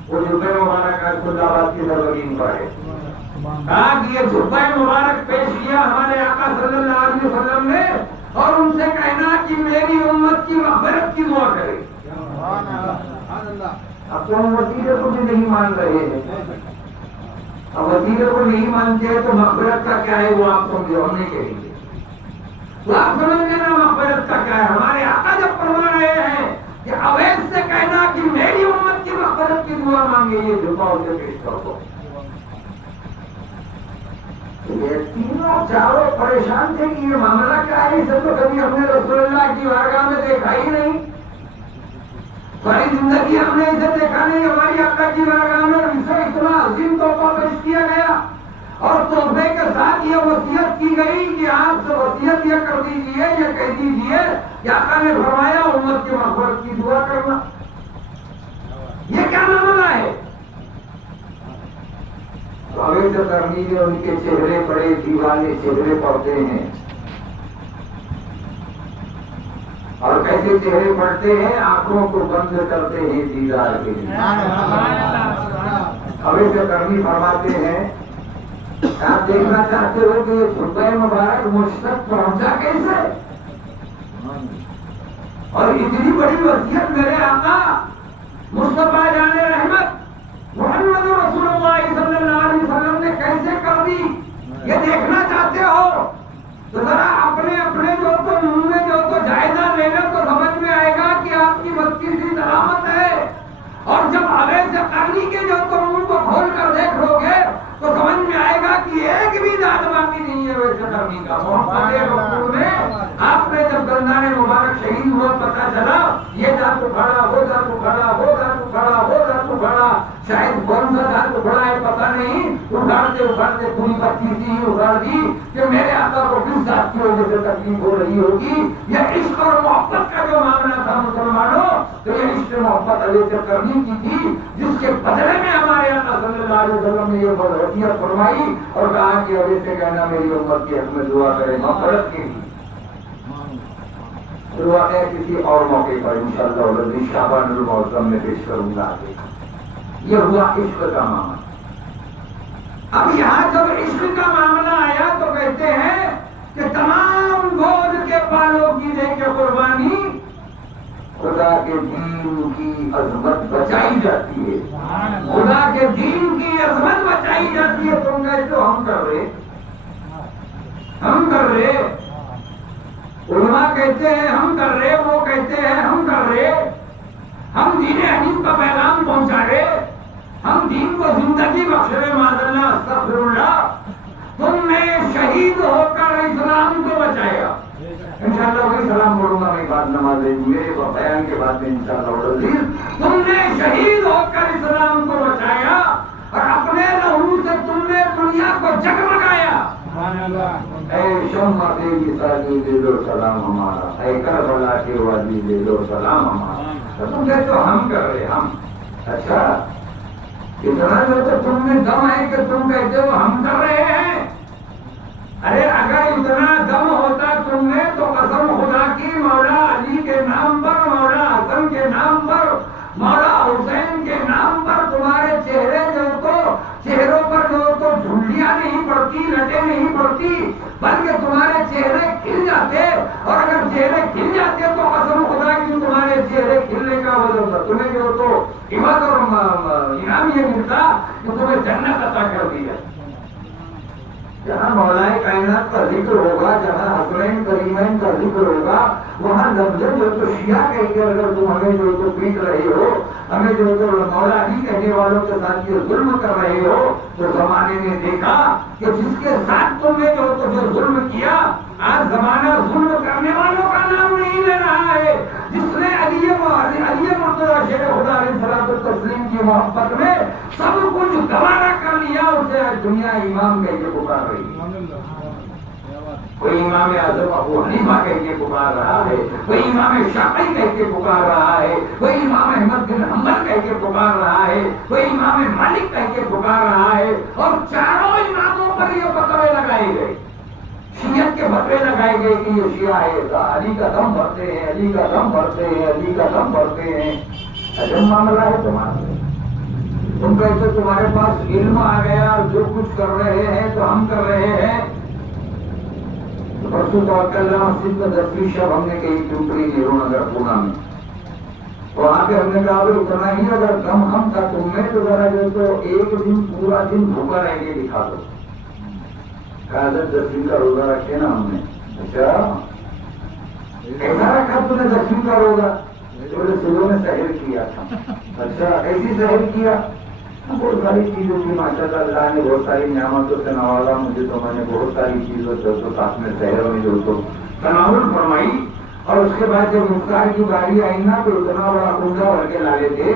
وہ جھبہ مبارک آج خود آباد کی سرزمین پر ہے. کہا کہ یہ جھبہ مبارک پیش کیا ہمارے آقا صلی اللہ علیہ وسلم نے اور ان سے کہنا کہ میری امت کی مغفرت کی دعا کرے. اب تو ہم وسیلے کو بھی نہیں مان رہے ہیں. اب وسیلے کو نہیں مانتے ہیں تو مغفرت کا کیا ہے وہ آپ سمجھو, ہم نہیں کہیں گے. تو آپ سمجھ گئے نا مغفرت کا کیا ہے. ہمارے آقا جب فرما رہے ہیں کہ اویس سے کہنا کہ میری امت کی مغفرت کی دعا مانگے, یہ جھکا اسے پیش کر دو. یہ تینوں چاروں پریشان تھے کہ یہ معاملہ کیا ہے. اسے تو کبھی ہم نے رسول اللہ کی بارگاہ میں دیکھا ہی نہیں. ساری زندگی ہم نے اسے دیکھا نہیں. ہماری آقا کی بارگاہ میں اسے اتنا عظیم تحفہ پیش کیا گیا اور تحفے کے ساتھ یہ وصیت کی گئی کہ آپ سے وصیت یہ کر دیجیے, یہ کہہ دیجیے کہ آقا نے فرمایا امت کی مغفرت کی دعا کرنا. یہ کیا معاملہ ہے. اویس قرنی میں ان کے چہرے بڑے دیوانے چہرے پڑتے ہیں. اور کیسے چہرے پڑتے ہیں, آنکھوں کو بند کرتے ہیں دیدار کے لیے. اویس قرنی فرماتے ہیں آپ دیکھنا چاہتے ہو کہ یہ جھبہ مبارک مجھ تک پہنچا کیسے, اور اتنی بڑی وصیت میرے آقا مصطفیٰ جان رحمت محمد رسول اللہ صلی اللہ علیہ وسلم نے کیسے کر دی. یہ دیکھنا چاہتے ہو تو ذرا اپنے اپنے جو تو منہ میں جو تو جائزہ لے لو تو سمجھ میں آئے گا کہ آپ کی بچی سی سلامت ہے. اور جب اویس قرنی کے جو تو منہ کو کھول کر دیکھ لو گے تو سمجھ میں آئے گا کہ ایک بھی داد باقی نہیں ہے اویس قرنی کا. محمد رسول نے آپ نے جب دندان مبارک شہید ہوا پتا چلا یہ دانت اکھاڑا, وہ دانت اکھاڑا, وہ دانت اکھاڑا, وہ دانت اکھاڑا, شاید کون سا دانت اکھاڑا ہے پتا نہیں. اکھاڑتے اکھاڑتے پوری بچی سی ہی اکھاڑ دی کہ میرے آقا کو کس ذات کی وجہ سے تکلیف ہو رہی ہوگی. یہ عشق اور محبت کا جو معاملہ تھا مسلمانوں, تو یہ عشق محبت اویس قرنی کی تھی جس کے بدلے میں ہمارے آقا صلی اللہ علیہ وسلم نے یہ وصیت فرمائی اور کہا کہ اویس سے کہنا میری امت کی حق میں دعا کرے مغفرت کے لیے. واقعہ کسی اور موقع پر انشاءاللہ شعبان المعظم میں پیش کروں گا. یہ ہوا عشق کا معاملہ. اب یہاں جب عشق کا معاملہ آیا تو کہتے ہیں کہ تمام گود کے بالوں کی دے کے قربانی خدا کے دین کی عظمت بچائی جاتی ہے. خدا کے دین کی عظمت بچائی جاتی ہے. تم کہتے ہو ہم کر رہے, ہم کر رہے, علماء کہتے ہیں ہم کر رہے, وہ کہتے ہیں ہم کر رہے, ہم دین حنیف کا پیغام پہنچا رہے, ہم دین کو زندگی بخش رہے. معاذاللہ استغفر اللہ. تم نے شہید ہو کر اسلام کو بچایا. انشاءاللہ وہی سلام پڑھوں گا میں بعد نماز میرے بیان کے بعد میں انشاءاللہ. تم نے شہید ہو کر اسلام کو بچایا اور اپنے لہو سے تم نے دنیا کو جگمگایا. اے شمع تیری سالی لے لو سلام ہمارا, اے کربلا کے وادی لے لو سلام ہمارا. تو تم کہتے ہو ہم کر رہے, ہم. اچھا اتنا جو تو تم میں دم ہے کہ تم کہتے ہو ہم کر رہے ہیں. ارے اگر اتنا دم ہوتا تم میں تو قسم خدا کی مولا علی کے نام پر, مولا حسن کے نام پر, مولا حسین کے نام پر تمہارے چہرے جو تو چہروں پر جو تو جھلیاں نہیں پڑتی, لٹیں نہیں پڑتی, بلکہ تمہارے چہرے کھل جاتے. اور اگر چہرے کھل جاتے تو قسم خدا کی تمہارے چہرے کھلنے کا وجہ تھا تمہیں جو تو عبادت اور انعام یہ ملتا کہ تمہیں جنت عطا کر دیا. جہاں مولا کائنات کا ذکر ہوگا, جہاں حسنین کریمین کا ذکر ہوگا, وہاں لفظ جو تو شیعہ کہہ کے اگر تم ہمیں جو تو پیٹ رہے ہو, ہمیں جو تو مولا علی کہنے والوں کے ساتھ یہ ظلم کر رہے ہو, تو زمانے نے دیکھا کہ جس کے ساتھ تم نے جو تو جو ظلم کیا, آج زمانہ ظلم کرنے والوں کا نام نہیں لے رہا ہے. جس نے علی مرتضیٰ شیر خدا علیہ الصلوۃ والتسلیم کی محبت میں سب کچھ گوارا کر لیا, اسے دنیا امام کہہ کے پکار رہی ہے. کوئی امام اعظم ابو حنیفہ کہہ کے پکار رہا ہے، کوئی امام شافعی کہہ کے پکار رہا ہے، کوئی امام احمد بن حنبل کہہ کے پکار رہا ہے، کوئی امام مالک کہہ کے پکار رہا ہے، اور چاروں اماموں پر یہ فتوے لگائے گئے، شیعت کے فتوے لگائے گئے کہ یہ شیعہ ہے، علی کا دم بھرتے ہیں، علی کا دم بھرتے ہیں، علی کا دم بھرتے ہیں۔ عجب معاملہ ہے تمہارا، تم کہتے تمہارے پاس علم آ گیا، جو کچھ کر رہے ہیں تو ہم کر رہے ہیں۔ پرسوں توکل مسجد میں 10ویں شب ہم نے کہی ٹوٹری نہرو نگر پونا میں، وہاں پہ ہم نے کہا اتنا ہی اگر دم ہم تھا تم میں تو ذرا جو تو ایک دن پورا دن بھوکا رہ کے دکھا دو۔ کہا 10 دن کا روزہ رکھے نا ہم نے۔ اچھا ایسا رکھا تم نے 10 دن کا روزہ؟ بولے صبح میں سحر کیا تھا۔ اچھا ایسی سحر کیا؟ بہت ساری چیزوں کی ماشاء اللہ نے بہت ساری نعمتوں سے نوازا مجھے، تو میں نے بہت ساری چیزوں سے تو ساتھ میں شہروں میں جو تو تناول فرمائی، اور اس کے بعد جب افطار کی باری آئی نا تو اتنا بڑا کنڈا بھر کے لائے تھے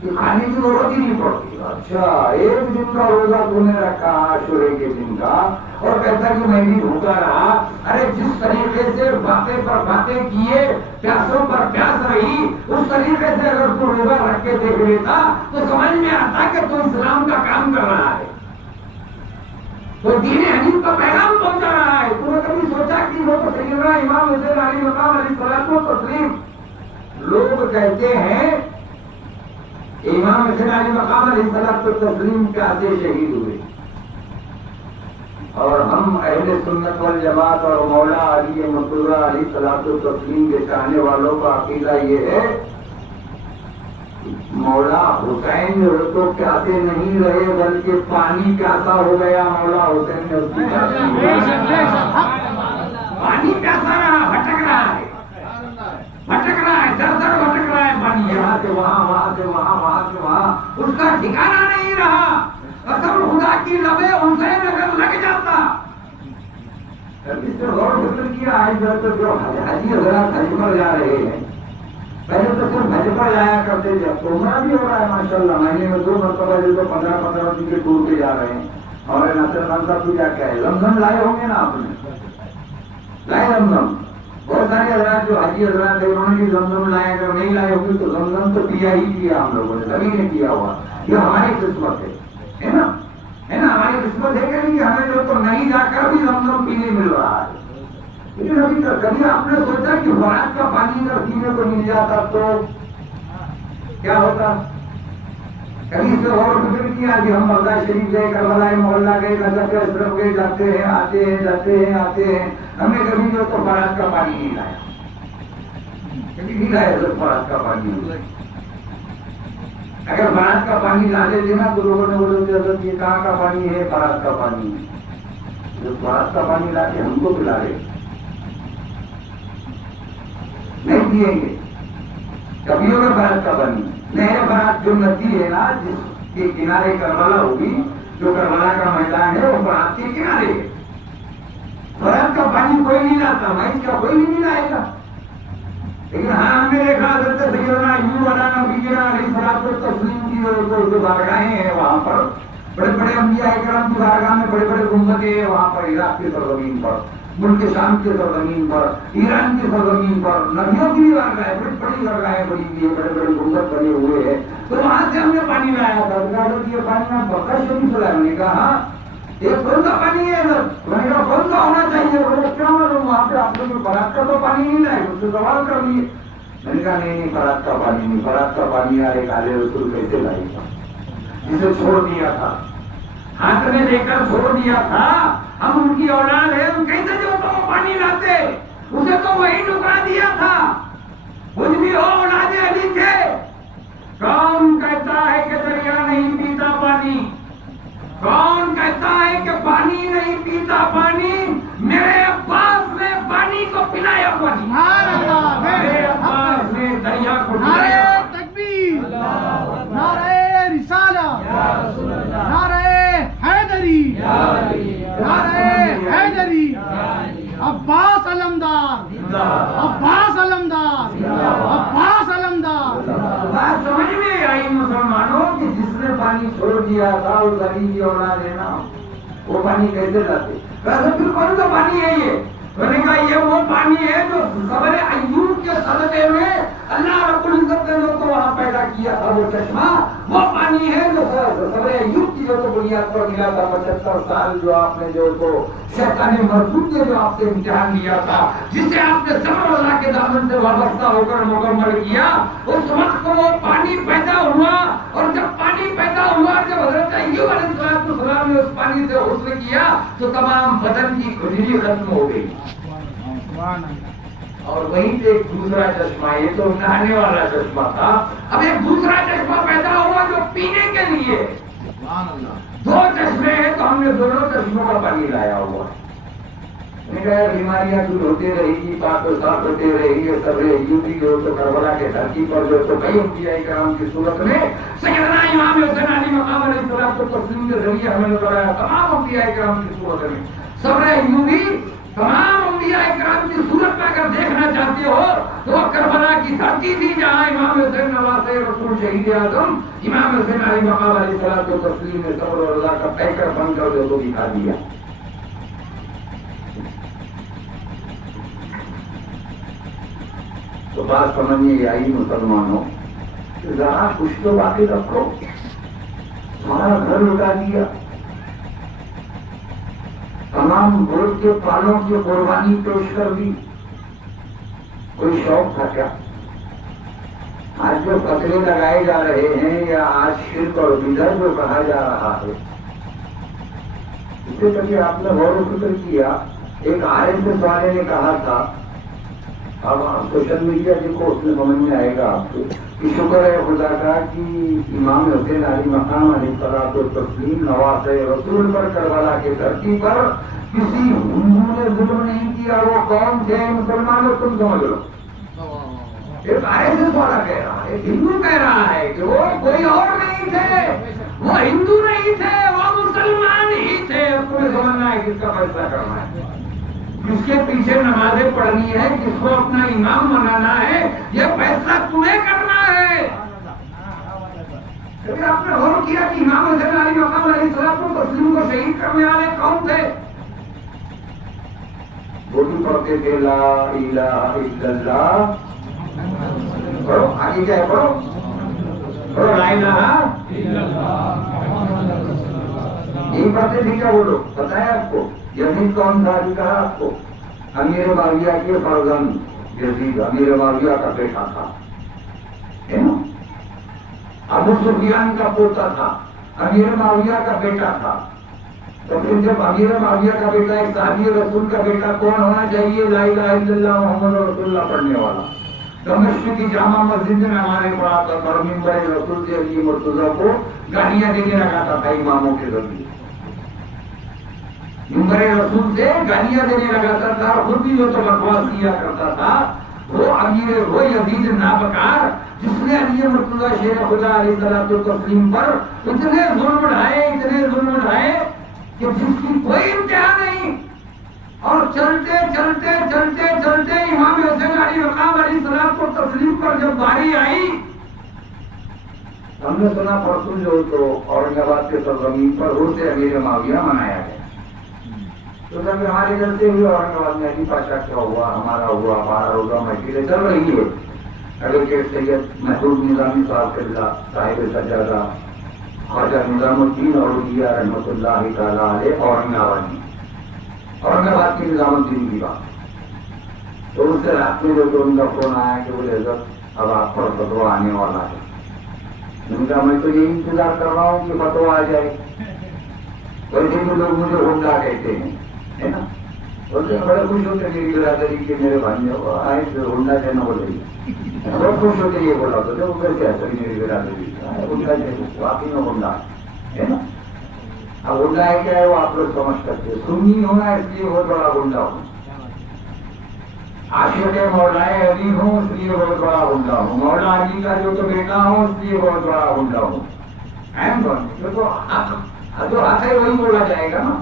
کہ کھانے کی ضرورت ہی نہیں پڑتی۔ اچھا ایک دن کا روزہ تو نے رکھا عاشورے کے دن کا، اور کہتا کہ میں بھی بھوکا رہا۔ ارے جس طریقے سے باتیں پر باتیں کیے، پیاسوں پر پیاس رہی، اس طریقے سے اگر تو روزہ رکھ کے دیکھ لیتا تو سمجھ میں آتا کہ تو اسلام کا کام کر رہا ہے، تو دین حنیف کا پیغام پہنچا رہا ہے۔ تو نے کبھی سوچا کہ وہ تو سیدنا امام حسین علیہ مقام علیہ الصلوۃ والتسلیم، لوگ کہتے ہیں امام حسین علیہ مقام علیہ الصلوۃ والتسلیم کیسے شہید ہوئے، اور ہم اہل سنت والجماعت اور مولا علی مرتضی علیہ الصلوۃ والتسلیم کے چاہنے والوں کا عقیدہ یہ ہے مولا حسین تو پیاسے نہیں رہے بلکہ پانی پیاسا ہو گیا۔ مولا حسین نے اس کی پانی پیاسا رہا، بھٹک رہا ہے، بھٹک رہا ہے، در در بھٹک رہا ہے پانی، یہاں سے وہاں، وہاں سے وہاں، وہاں سے وہاں، اس کا ٹھکانا نہیں رہا۔ قسم خدا کی لبے حسین اگر لگ جاتا، اس سے غور و فکر کیا ہے جو حاجی حضرات حج پر جا رہے ہیں، پہلے تو صرف حج پر جایا کرتے تھے، اب عمرہ بھی ہو رہا ہے ماشاءاللہ، مہینے میں 2 مرتبہ جو 15 دن کے ٹور پہ جا رہے ہیں۔ اور ناصر خان صاحب کو کیا ہے، زمزم لائے ہوں گے نا آپ نے، لائے زمزم؟ بہت سارے حضرات جو حاجی حضرات ہیں انہوں نے بھی زمزم لائے، اگر نہیں لائے ہوگی تو زمزم تو پیا ہی کیا ہم لوگوں نے، سبھی نے کیا ہوا، یہ ہماری قسمت ہے نا، ہے نا، ہماری قسمت ہے کہ ہمیں جو تو نہیں جا کر بھی زمزم پینے مل رہا ہے۔ لیکن ابھی تک کبھی آپ نے سوچا کہ فرات کا پانی اگر پینے کو مل جاتا تو کیا ہوتا؟ کبھی اس سے غور و فکر کیا کہ ہم بغداد شریف گئے، کربلا محلہ گئے، نجف اشرف گئے، جاتے ہیں آتے ہیں، جاتے ہیں آتے ہیں، ہمیں کبھی جو تو فرات کا پانی نہیں لایا، کبھی نہیں لایا سر فرات کا پانی۔ اگر فرات کا پانی لا دیتے نا تو لوگوں نے بولے حضرت یہ کہاں کا پانی ہے؟ فرات کا پانی ہے۔ جو فرات کا پانی لا کے ہم کو پلا رہے نہیں پیئیں گے کبھی ہوگا فرات کا پانی۔ نہر فرات جو ندی ہے نا جس کے کنارے کربلا ہوگی، جو کربلا کا میدان ہے وہ فرات کے کنارے ہے، فرات کا پانی کوئی نہیں لاتا، مائنس کا کوئی نہیں لائے گا۔ لیکن ہاں ہم نے دیکھا حضرت سیدنا ایوب علیہ نبینا علیہ الصلوۃ والتسلیم کی جو بارگاہیں ہیں وہاں پر بڑے بڑے انبیاء کرام کی بارگاہ میں بڑے بڑے گنبدیں ہیں وہاں پر، عراق کی سرزمین پر، ملک شام کی سرزمین پر، ایران کی سرزمین پر، نبیوں کی بھی بارگاہیں، بڑی بڑی بارگاہیں بنی ہوئی ہیں، بڑے بڑے گنبد بنے ہوئے ہیں، تو وہاں سے ہم نے پانی لایا تھا۔ یہ پانی میں بکر شریف لایا، نے کہا یہ کون سا پانی ہے سر؟ میں نے کہا کون سا ہونا چاہیے؟ بولے کیا معلوم، وہاں پہ آپ نے فرات کا تو پانی نہیں لائے، اس سے سوال کر لیے۔ میں نے کہا نہیں فرات کا پانی نہیں، فرات کا پانی یار ایک آلے رسول کیسے لائے گا، جسے چھوڑ دیا تھا، ہاتھ میں لے کر چھوڑ دیا تھا، ہم ان کی اولاد ہے، ہم کیسے جو تو پانی لاتے؟ اسے تو وہی ٹکرا دیا تھا۔ کچھ بھی ہو اولاد علی تھے، کون کہتا ہے کہ دریا نہیں پیتا پانی؟ کون کہتا ہے کہ پانی نہیں پیتا پانی؟ میرے عباس نے پانی کو پلایا پانی، میرے عباس نے دریا کو پلایا۔ نعرہ تکبیر، نعرہ رسالہ، نعرہ حیدری، نعرہ حیدری، عباس علمدار، عباس علمدار، عباس علمدار۔ بات سمجھ میں آئی مسلمانوں کہ جس نے پانی چھوڑ دیا تھا اس علی کی اولاد ہے نا، وہ پانی کیسے لاتے؟ پھر کون سا پانی ہے یہ؟ میں نے کہا یہ وہ پانی ہے جو صبر ایوب کے صدقے میں اللہ رب العزت نے جو وہاں پیدا کیا تھا وہ چشمہ، وہ پانی ہے جو صبر ایوب کی جو تو بنیاد پر ملا تھا 75 سال جو آپ نے جو تو شیطان مردود نے جو آپ سے امتحان لیا تھا، جسے آپ نے صبر اللہ کے دامن سے وابستہ ہو کر مکمل کیا، اس وقت وہ پانی پیدا ہوا، اور جب پانی پیدا ہوا، جب حضرت ایوب علیہ السلام نے اس پانی سے غسل کیا تو تمام بدن کی کھجلی ختم ہو گئی۔ اور وہیں پہ ایک دوسرا چشمہ، یہ تو نہانے والا چشمہ تھا، اب ایک دوسرا چشمہ پیدا ہوا جو پینے کے لیے۔ دو چشمے ہیں تو ہم نے دونوں چشموں کا پانی لایا ہوا ہے۔ بیماریاں دور ہوتے رہی گی، پاک و صاف ہوتے رہے گی، سب یوپی جو تو کربلا کے دھرتی پر جو تو کئی انبیاء کرام کی صورت میں سیدنا امام حسین علی مقام علیہ السلام کو تسلیم کے ذریعے ہمیں نظر آیا، تمام انبیاء کرام کی صورت میں صبر ایوبی تمام انبیاء کرام کی صورت میں اگر دیکھنا چاہتے ہو تو وہ کربلا کی دھرتی تھی جہاں امام حسین نواسہ رسول شہید اعظم امام حسین علی مقام علیہ السلام کو تسلیم میں صبر اور اللہ کا پیکر بن کر جو تو دکھا دیا۔ تو بات سمجھ میں آئی مسلمانوں کہ ذرا کچھ تو باقی رکھو، تمہارا گھر لٹا دیا، تمام گوشت کے پالوں کی قربانی پیش کر دی، کوئی شوق تھا کیا؟ آج جو قطرے لگائے جا رہے ہیں یا آج شرک اور بدعت جو کہا جا رہا ہے، اس سے کبھی آپ نے غور و فکر کیا؟ ایک عالم سے والے نے کہا تھا، اب سوشل میڈیا دیکھو اس میں سمجھ میں آئے گا آپ کو کہ شکر ہے خدا کا کہ امام حسین علی مقام علیہ الصلوۃ والتسلیم نواسہ رسول پر کربلا کے دھرتی پر کسی ہندو نے ظلم نہیں کیا۔ وہ کون تھے مسلمانوں؟ تم سمجھ لو، ایک آئے سے سوال کہہ رہا ہے، ایک ہندو کہہ رہا ہے کہ وہ کوئی اور نہیں تھے، وہ ہندو نہیں تھے، وہ مسلمان ہی تھے۔ اب تمہیں سمجھنا ہے کس کا فیصلہ کرنا ہے، کس کے پیچھے نمازیں پڑھنی ہے، کس کو اپنا امام بنانا ہے، یہ فیصلہ تمہیں کرنا ہے۔ کبھی آپ نے غور کیا کہ امام حسین علی مقام علیہ السلام کو تسلیم کو شہید کرنے والے کون تھے؟ وہ بھی پڑھتے تھے لا الہ الا اللہ، پڑھو آگے کیا ہے، پڑھو پڑھو لا الہ الا اللہ، یہی پڑھتے تھے کیا وہ لوگ؟ پتہ ہے آپ کو یزید کون تھا؟ کہا آپ کو امیر معاویہ کے فرزند یزید امیر معاویہ کا بیٹا تھا، ہے نا؟ ابو سفیان کا پوتا تھا، امیر معاویہ کا بیٹا تھا۔ تو پھر جب امیر معاویہ کا بیٹا ایک صحابی رسول کا بیٹا کون ہونا چاہیے؟ لا الہ الا اللہ محمد رسول اللہ پڑھنے والا۔ دمشق کی جامع مسجد میں ہمارے پڑھا تھا، پر منبر رسول سے علی مرتضیٰ کو گالیاں دینے لگاتا تھا اماموں کے ذریعے، منبر رسول سے گالیاں دینے لگاتا تھا، خود بھی جو تو بکواس کیا کرتا تھا۔ وہ امیر وہ یزید نابکار جس نے علی مرتضیٰ شیر خدا علیہ الصلوۃ والتسلیم پر اتنے ظلم ڈھائے کہ جس کی کوئی انتہا نہیں، اور چلتے چلتے چلتے چلتے امام حسین علی مقام علیہ السلام کو تسلیم پر جب باری آئی، ہم نے سنا پرسوں جو تو اورنگ آباد کے سرزمین پر روز امیر معاویہ منایا گیا۔ تو جب ہمارے جلسے ہوئے اورنگ آباد میں علی پاشا کیا ہوا، ہمارا ہوا، 12 روزہ محفلیں چل رہی ہے۔ ایڈوکیٹ سید محبوب نظامی صاحب قبلہ صاحب سجادہ خواجہ نظام الدین اولیا رحمۃ اللہ تعالیٰ علیہ اورنگ آباد کی نظام الدین کی بات، تو ان سے رات میں جو ان کا فون آیا کہ بولے حضرت اب آپ پر فتویٰ آنے والا ہے۔ میں نے کہا میں تو یہی انتظار کر رہا ہوں کہ فتویٰ آ جائے۔ ویسے بھی لوگ مجھے ہونڈا کہتے ہیں، ہے نا، بولتے بڑے خوش ہوتے میری برادری کے میرے بھائی آئے ہونڈا کہنا بول رہی ہے، بہت خوش ہوتے یہ بولا تو وہ کیسے ایسا میری برادری ہونڈا واقعی میں ہونڈا ہے نا۔ اب ہونڈا ہے کیا ہے وہ آپ لوگ سمجھ سکتے، سنی ہونا اس لیے بہت بڑا ہونڈا ہوں، عاشق مولا علی ہوں اس لیے بہت بڑا ہونڈا ہوں، مولا علی کا جو تو بیٹا ہوں اس لیے بہت بڑا ہونڈا ہوں۔ جو حق ہے وہی بولا جائے گا نا،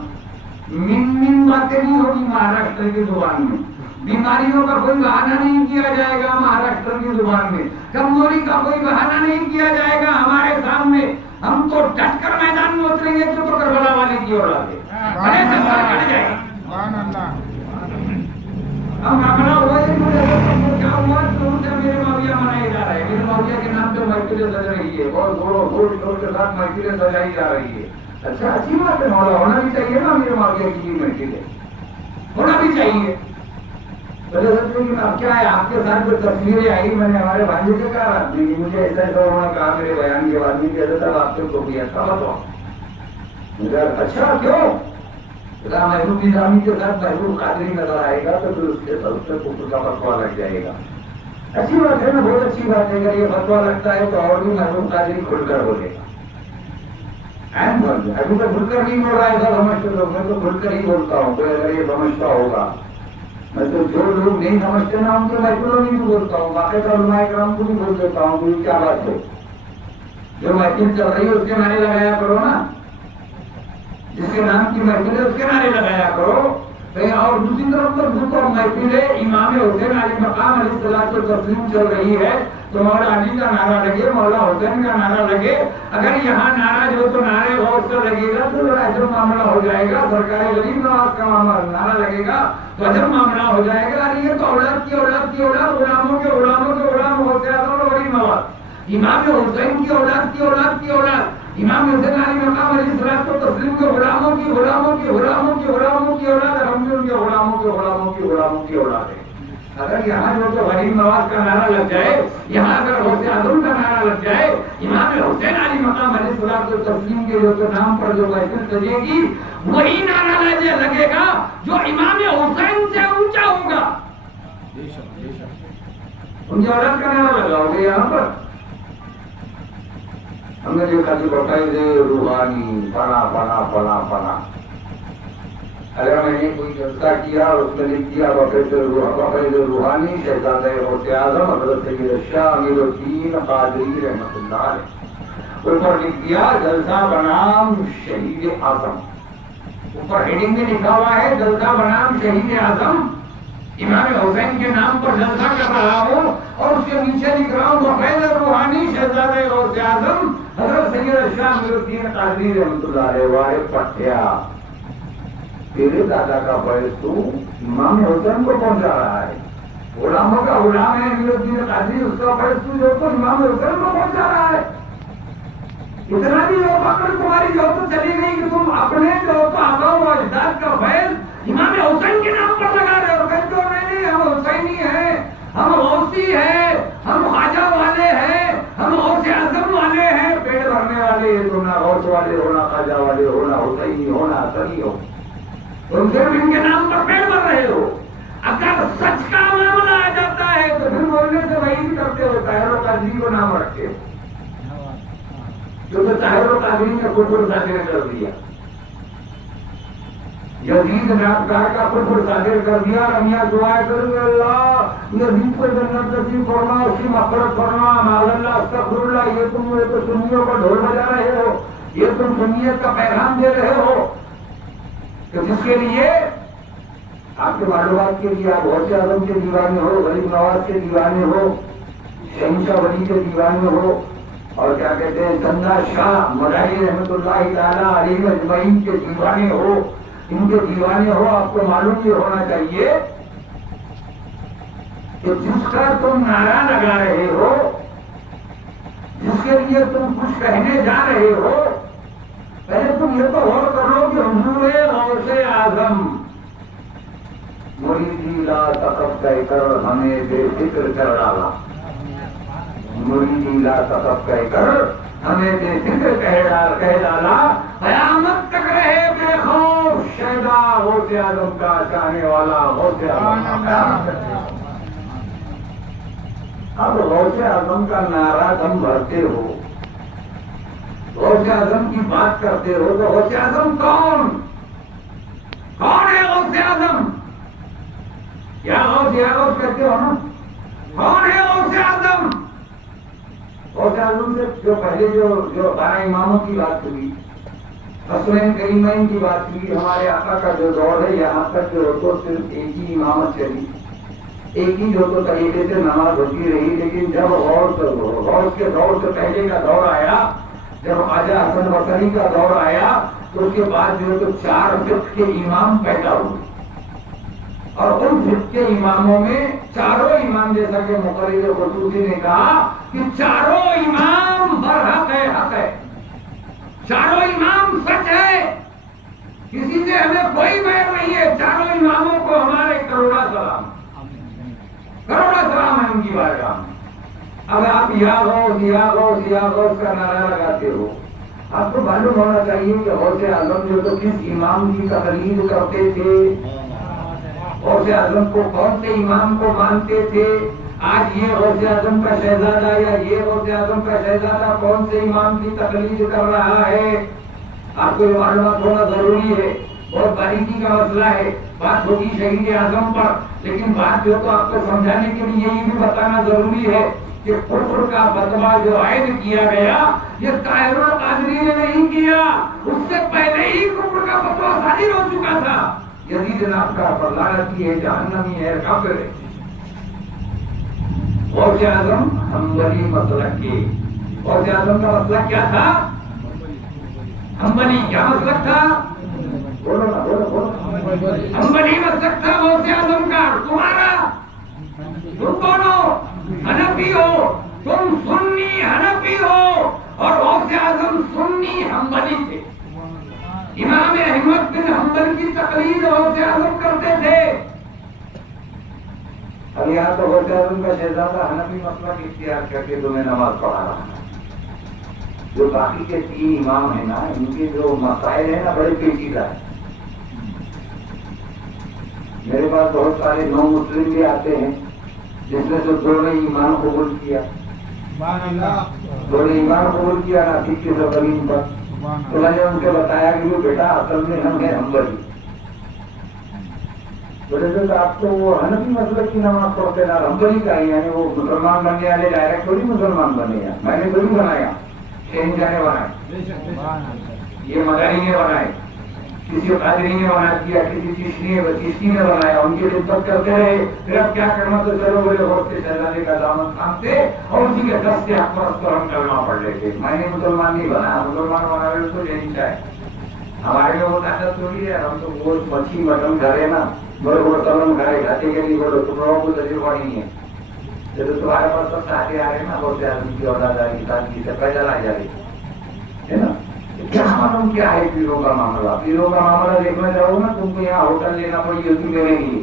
من باتیں نہیں ہوگی مہاراشٹر کی زبان میں، بیماریوں کا کوئی بہانہ نہیں کیا جائے گا مہاراشٹر کی زبان میں، کمزوری کا کوئی بہانہ نہیں کیا جائے گا ہمارے سامنے۔ ہم تو ڈٹ کر میدان میں اتریں گے تو کربلا والے کی اولاد ہے، بڑے سے سر کٹ جائے گا۔ ہم معاملہ ہوا ہے مجھے کیا ہوا تو میرے معاویہ منائے جا رہے ہیں، میرے معاویہ کے نام پہ محفلیں سج رہی ہے، بہت زور شور کے ساتھ محفلیں سجائی جا رہی ہے. اچھا اچھی بات ہے مولا، ہونا بھی چاہیے نا میرے معاویہ کی محفلیں ہونا بھی چاہیے. لیکن اب کیا ہے آپ کے ساتھ جو تصویریں آئی میں نے ہمارے بھائی سے کہا مجھے ایسا ایسا ہونا کہا میرے بیان کے بعد میں کہتا تھا آپ کو بھی ایسا بتاؤ. اچھا کیوں؟ محبوب نظامی کے ساتھ محبوب قادری نظر آئے گا تو پھر اس کے سب سے کفر کا فتوا لگ جائے گا. اچھی بات ہے نا، بہت اچھی بات ہے. اگر یہ فتوا لگتا ہے تو اور بھی محبوب قادری کھل کر بولے گا. ابھی تو کھل کر نہیں بول رہا ہے ایسا سمجھتے لوگ، میں تو کھل کر ہی بولتا ہوں. کوئی اگر یہ سمجھتا ہوگا، میں تو جو لوگ نہیں سمجھتے نا ان کے محفلوں میں بھی بولتا ہوں، باقی علماء کرام کو بھی بول دیتا ہوں کہ کیا بات ہے. جو محفل چل رہی ہے اس کے نعرے لگایا کرو نا، جس کے نام کی محفل ہے اس کے نعرے لگایا کرو. اور دوسری طرف تو محفل امام حسین علیہ مقام علیہ الصلوۃ والتسلیم چل رہی ہے تو مولا علی کا نعرہ لگے، مولا حسین کا نعرہ لگے. اگر یہاں نعرہ جو تو نعرے غوث کا لگے گا تو عجب معاملہ ہو جائے گا. سرکار غریب نواز کا نعرہ لگے گا تو عجب معاملہ ہو جائے گا. ارے یہ تو اولاد کی اولاد کی اولاد، غلاموں کے غلاموں کے غلام غوث اعظم اور غریب نواز، امام حسین کی اولاد کی اولاد کی اولاد، امام حسین علیہ مقام علیہ الصلوۃ والتسلیم کے غلاموں کی غلاموں کی غلاموں کی غلاموں کی اولاد، ہم بھی ان کے غلاموں کے غلاموں کی غلاموں کی اولاد ہے. اگر یہاں جو تو غریب نواز کا نعرہ لگ جائے، یہاں اگر غوث اعظم کا نعرہ لگ جائے، امام حسین علیہ مقام علیہ الصلوۃ والتسلیم کے جو نام پر جو محفل سجے گی وہی نعرہ لگے گا جو امام حسین سے اونچا ہوگا. ان کی اولاد کا نعرہ لگاؤ گے یہاں پر. ہم نے دیکھا کہ باقاعدہ روحانی پنا پنا پنا پنا. اگر میں نے کوئی جلسہ کیا اور اس میں لکھ دیا باقاعدہ روحانی شہزادہ غوث اعظم حضرت سید شاہ امیر الدین قادری رحمۃ اللہ علیہ، اوپر لکھ دیا جلسہ بنام شہید اعظم. اوپر ہیڈنگ میں لکھا ہوا ہے جلسہ بنام شہید اعظم، امام حسین کے نام پر جلسہ کر رہا ہوں اور اس کے نیچے لکھ رہا ہوں باقاعدہ روحانی شہزادہ غوث اعظم حضرت سید شاہ امیر الدین قادری رحمۃ اللہ علیہ. وارے پٹھیا، تیرے دادا کا فیض تو امام حسین کو پہنچا رہا ہے. غلاموں کا غلام ہے امیر الدین قادری، اس کا فیض تو جو تو امام حسین کو پہنچا رہا ہے. اتنا بھی وہ پکڑ تمہاری جو تو چلی گئی کہ تم اپنے جو تو آبا و اجداد کا فیض امام حسین کے نام پر لگا رہے ہو. کہتے ہو نہیں ہم حسینی ہیں، ہم غوثی ہیں، ہم خواجہ والے ہیں، ہم غوث اعظم والے ہیں. پیٹ بھرنے والے تم نہ غوث والے ہو، نہ خواجہ والے ہو، نہ حسینی ہو، نہ حسنی ہو. تم صرف ان کے نام پر پیٹ بھر رہے ہو. اگر سچ کا معاملہ آ جاتا ہے تو پھر بولنے سے وہی بھی کرتے ہو. طاہر و قادری کو نام رکھتے ہو کیونکہ طاہر و قادری نے کفر صادر کر دیا. یزید ناکار کا کفر صادر کر دیا. رمیہ دعائیں کریں اللہ یزید کو جنت نصیب فرما، اس کی مغفرت فرما. معاذ اللہ استغفر اللہ. یہ تم تو سنیوں کا ڈھول بجا رہے ہو، یہ تم سنیت کا پیغام دے رہے ہو کہ جس کے لیے آپ کے معلومات کے لیے آپ غوث اعظم کے دیوانے ہو، غریب نواز کے دیوانے ہو، شہنشاہ ولی کے دیوانے ہو، اور کیا کہتے ہیں چندہ شاہ مداحی رحمۃ اللہ تعالیٰ علیہ اجمعین کے دیوانے ہو، ان کے دیوانے ہو. آپ کو معلوم یہ ہونا چاہیے کہ جس کا تم نعرہ لگا رہے ہو، جس کے لیے تم کچھ کہنے جا رہے ہو، پہلے تم یہ تو غور کرو کہ حضور غوث اعظم مریدی لا تقف کہہ کر ہمیں بے فکر کر ڈالا. مریدی لا تقف کہہ کر ہمیں بے فکر کہہ ڈالا. قیامت تک رہے بے خوف شیدا غوث اعظم کا چاہنے والا غوث اعظم. اب غوث اعظم کا نعرہ تم بھرتے ہو، غوث اعظم کی بات کرتے ہو تو غوث اعظم کون ہے؟ غوث اعظم کیا غوث اعظم کہتے ہو نا؟ کون ہے غوث اعظم؟ غوث اعظم سے جو پہلے جو 12 اماموں کی بات ہوئی، حسنین کریمین کی بات ہوئی، ہمارے آقا کا جو دور ہے یہاں تک جو تو صرف ایک ہی امامت چلی، ایک ہی جو تو طریقے سے نماز ہوتی رہی. لیکن جب غوث کے دور سے پہلے کا دور آیا، جب خواجہ حسن بصری کا دور آیا تو اس کے بعد جو تو 4 فقہ کے امام پیدا ہوئے. اور ان فرق کے اماموں میں چاروں امام، جیسا کہ مقرر خصوصی نے کہا کہ چاروں امام برحق ہے، حق ہے، چاروں امام سچ ہے، کسی سے ہمیں کوئی بیر نہیں ہے، چاروں اماموں کو ہمارے کروڑا سلام، کروڑا سلام ہے ان کی بارگاہ میں۔ اب آپ یا غوث کا نعرہ لگاتے ہو، آپ کو معلوم ہونا چاہیے کہ غوث اعظم جو تو کس امام کی تقلید کرتے تھے، غوث اعظم کو کون سے امام کو مانتے تھے، آج یہ غوث اعظم کا شہزادہ یا یہ غوث اعظم کا شہزادہ کون سے امام کی تقلید کر رہا ہے، آپ کو یہ معلومات ہونا ضروری ہے۔ بہت باریکی کا مسئلہ ہے، بات ہوگی شہید اعظم پر، لیکن بات جو تو آپ کو سمجھانے کے لیے یہ بھی بتانا ضروری ہے کہ کفر کا فتویٰ جو عائد کیا گیا یہ طاہر القادری نے نہیں کیا، اس سے پہلے ہی کفر کا فتویٰ صادر ہو چکا تھا۔ یزید نابکا پر لعنتی ہے، جہنمی ہے، کافر ہے۔ غوث اعظم حنبلی مسلک کے، غوث اعظم کا مسلک کیا تھا؟ حنبلی کیا مسلک تھا؟ بولو نا، بولو۔ حنبلی مسلک تھا غوث اعظم کا، تمہارا؟ تم کونو؟ حنفی ہو، تم سنی حنفی ہو، اور غوث اعظم سنی حنبلی تھے۔ امام احمد بن حنبل کی تقلید غوث اعظم کرتے تھے۔ اب یہاں تو غوث اعظم کا شہزادہ حنفی مسلک اختیار کر کے تمہیں نماز پڑھا رہا ہے۔ جو باقی کے تین امام ہیں نا، ان کے جو مسائل ہیں نا بڑے پیچیدہ ہیں۔ میرے پاس بہت سارے نو مسلم بھی آتے ہیں جس میں سے دو نے ایمان قبول کیا، دو نے ایمان قبول کیا ناسک کی زمین پر، تو میں نے ان سے بتایا کہ وہ بیٹا اصل میں ہم ہیں حنبلی۔ بولے تو آپ تو وہ حنفی مسلک کی نماز پڑھتے نا، حنبلی کا ہی، یعنی وہ مسلمان بننے والے ڈائریکٹ تھوڑی مسلمان بنے ہیں، میں نے تھوڑی بنایا، شہنشاہ نے بنائے، یہ مداری نے بنائے، کسی قادری نے بنا دیا، کسی چشتی نے بنایا، ان کی خدمت کرتے رہے۔ پھر اب کیا کرنا، تو چلو بولے غوث کے شہزادے کا دامن تھامتے اور اسی کے دست کے حق پرست ہم کرنا پڑ لیتے۔ میں نے مسلمان نہیں بنایا، مسلمان بنایا تو شہنشاہ ہے، ہمارے میں وہ طاقت تھوڑی ہے، ہم تو گوشت مچھی مٹن کھائے نا، بڑے بڑے سلم کھائے، کھاتے کے لیے بولے تمہارا کوئی تجربہ نہیں ہے، جب تمہارے پاس سب آتے آ رہے نا غوث اعظم کی اولاداری کی سادگی سے پیدل آ جا رہی ہے نا۔ کیا معلوم کیا ہے پیروں کا معاملہ، پیروں کا معاملہ دیکھنا چاہو نا، تم کو یہاں ہوٹل لینا پڑی ہوتی میرے لیے،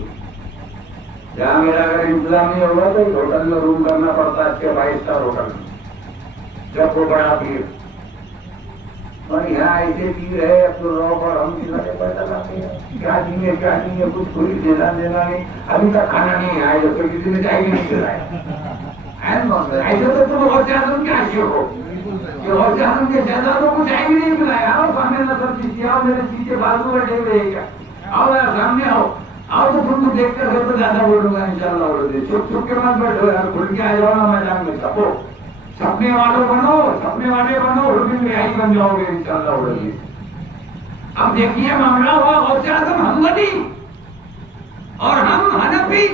جہاں میرا اگر انتظام نہیں ہوگا تو ایک ہوٹل میں روم کرنا پڑتا ہے، اچھے 5 اسٹار ہوٹل میں، جب وہ بڑا پیر، اور یہاں ایسے پیر ہے اب تو روک اور ہم کھلاتے پیدا لاتے ہیں، کیا چاہیے کچھ کوئی دینا نہیں، ابھی تک کھانا نہیں آیا، جب تک کسی نے چائے بھی نہیں کھلایا، ایسے تو تم غوث اعظم کے عاشق ہو کہ غوث اعظم کے شہزادوں کو چائے بھی نہیں پلایا۔ آؤ سامنے نظر کیجیے، آؤ میرے پیچھے بازو بیٹھے ہوئے ہیں کیا، آؤ یار سامنے آؤ، آؤ تو تم کو دیکھ کر تو زیادہ بولوں گا انشاءاللہ۔ بولو دے چھپ چھپ کے مت بیٹھو یار، کھل کے آ جاؤ نا میدان میں، چھپو، سپنے والوں بنو، سپنے والے بنو، حکم میں آئی بن جاؤ گے انشاءاللہ۔ بولو دے اب دیکھیے معاملہ ہوا غوث اعظم حنبلی اور ہم حنفی۔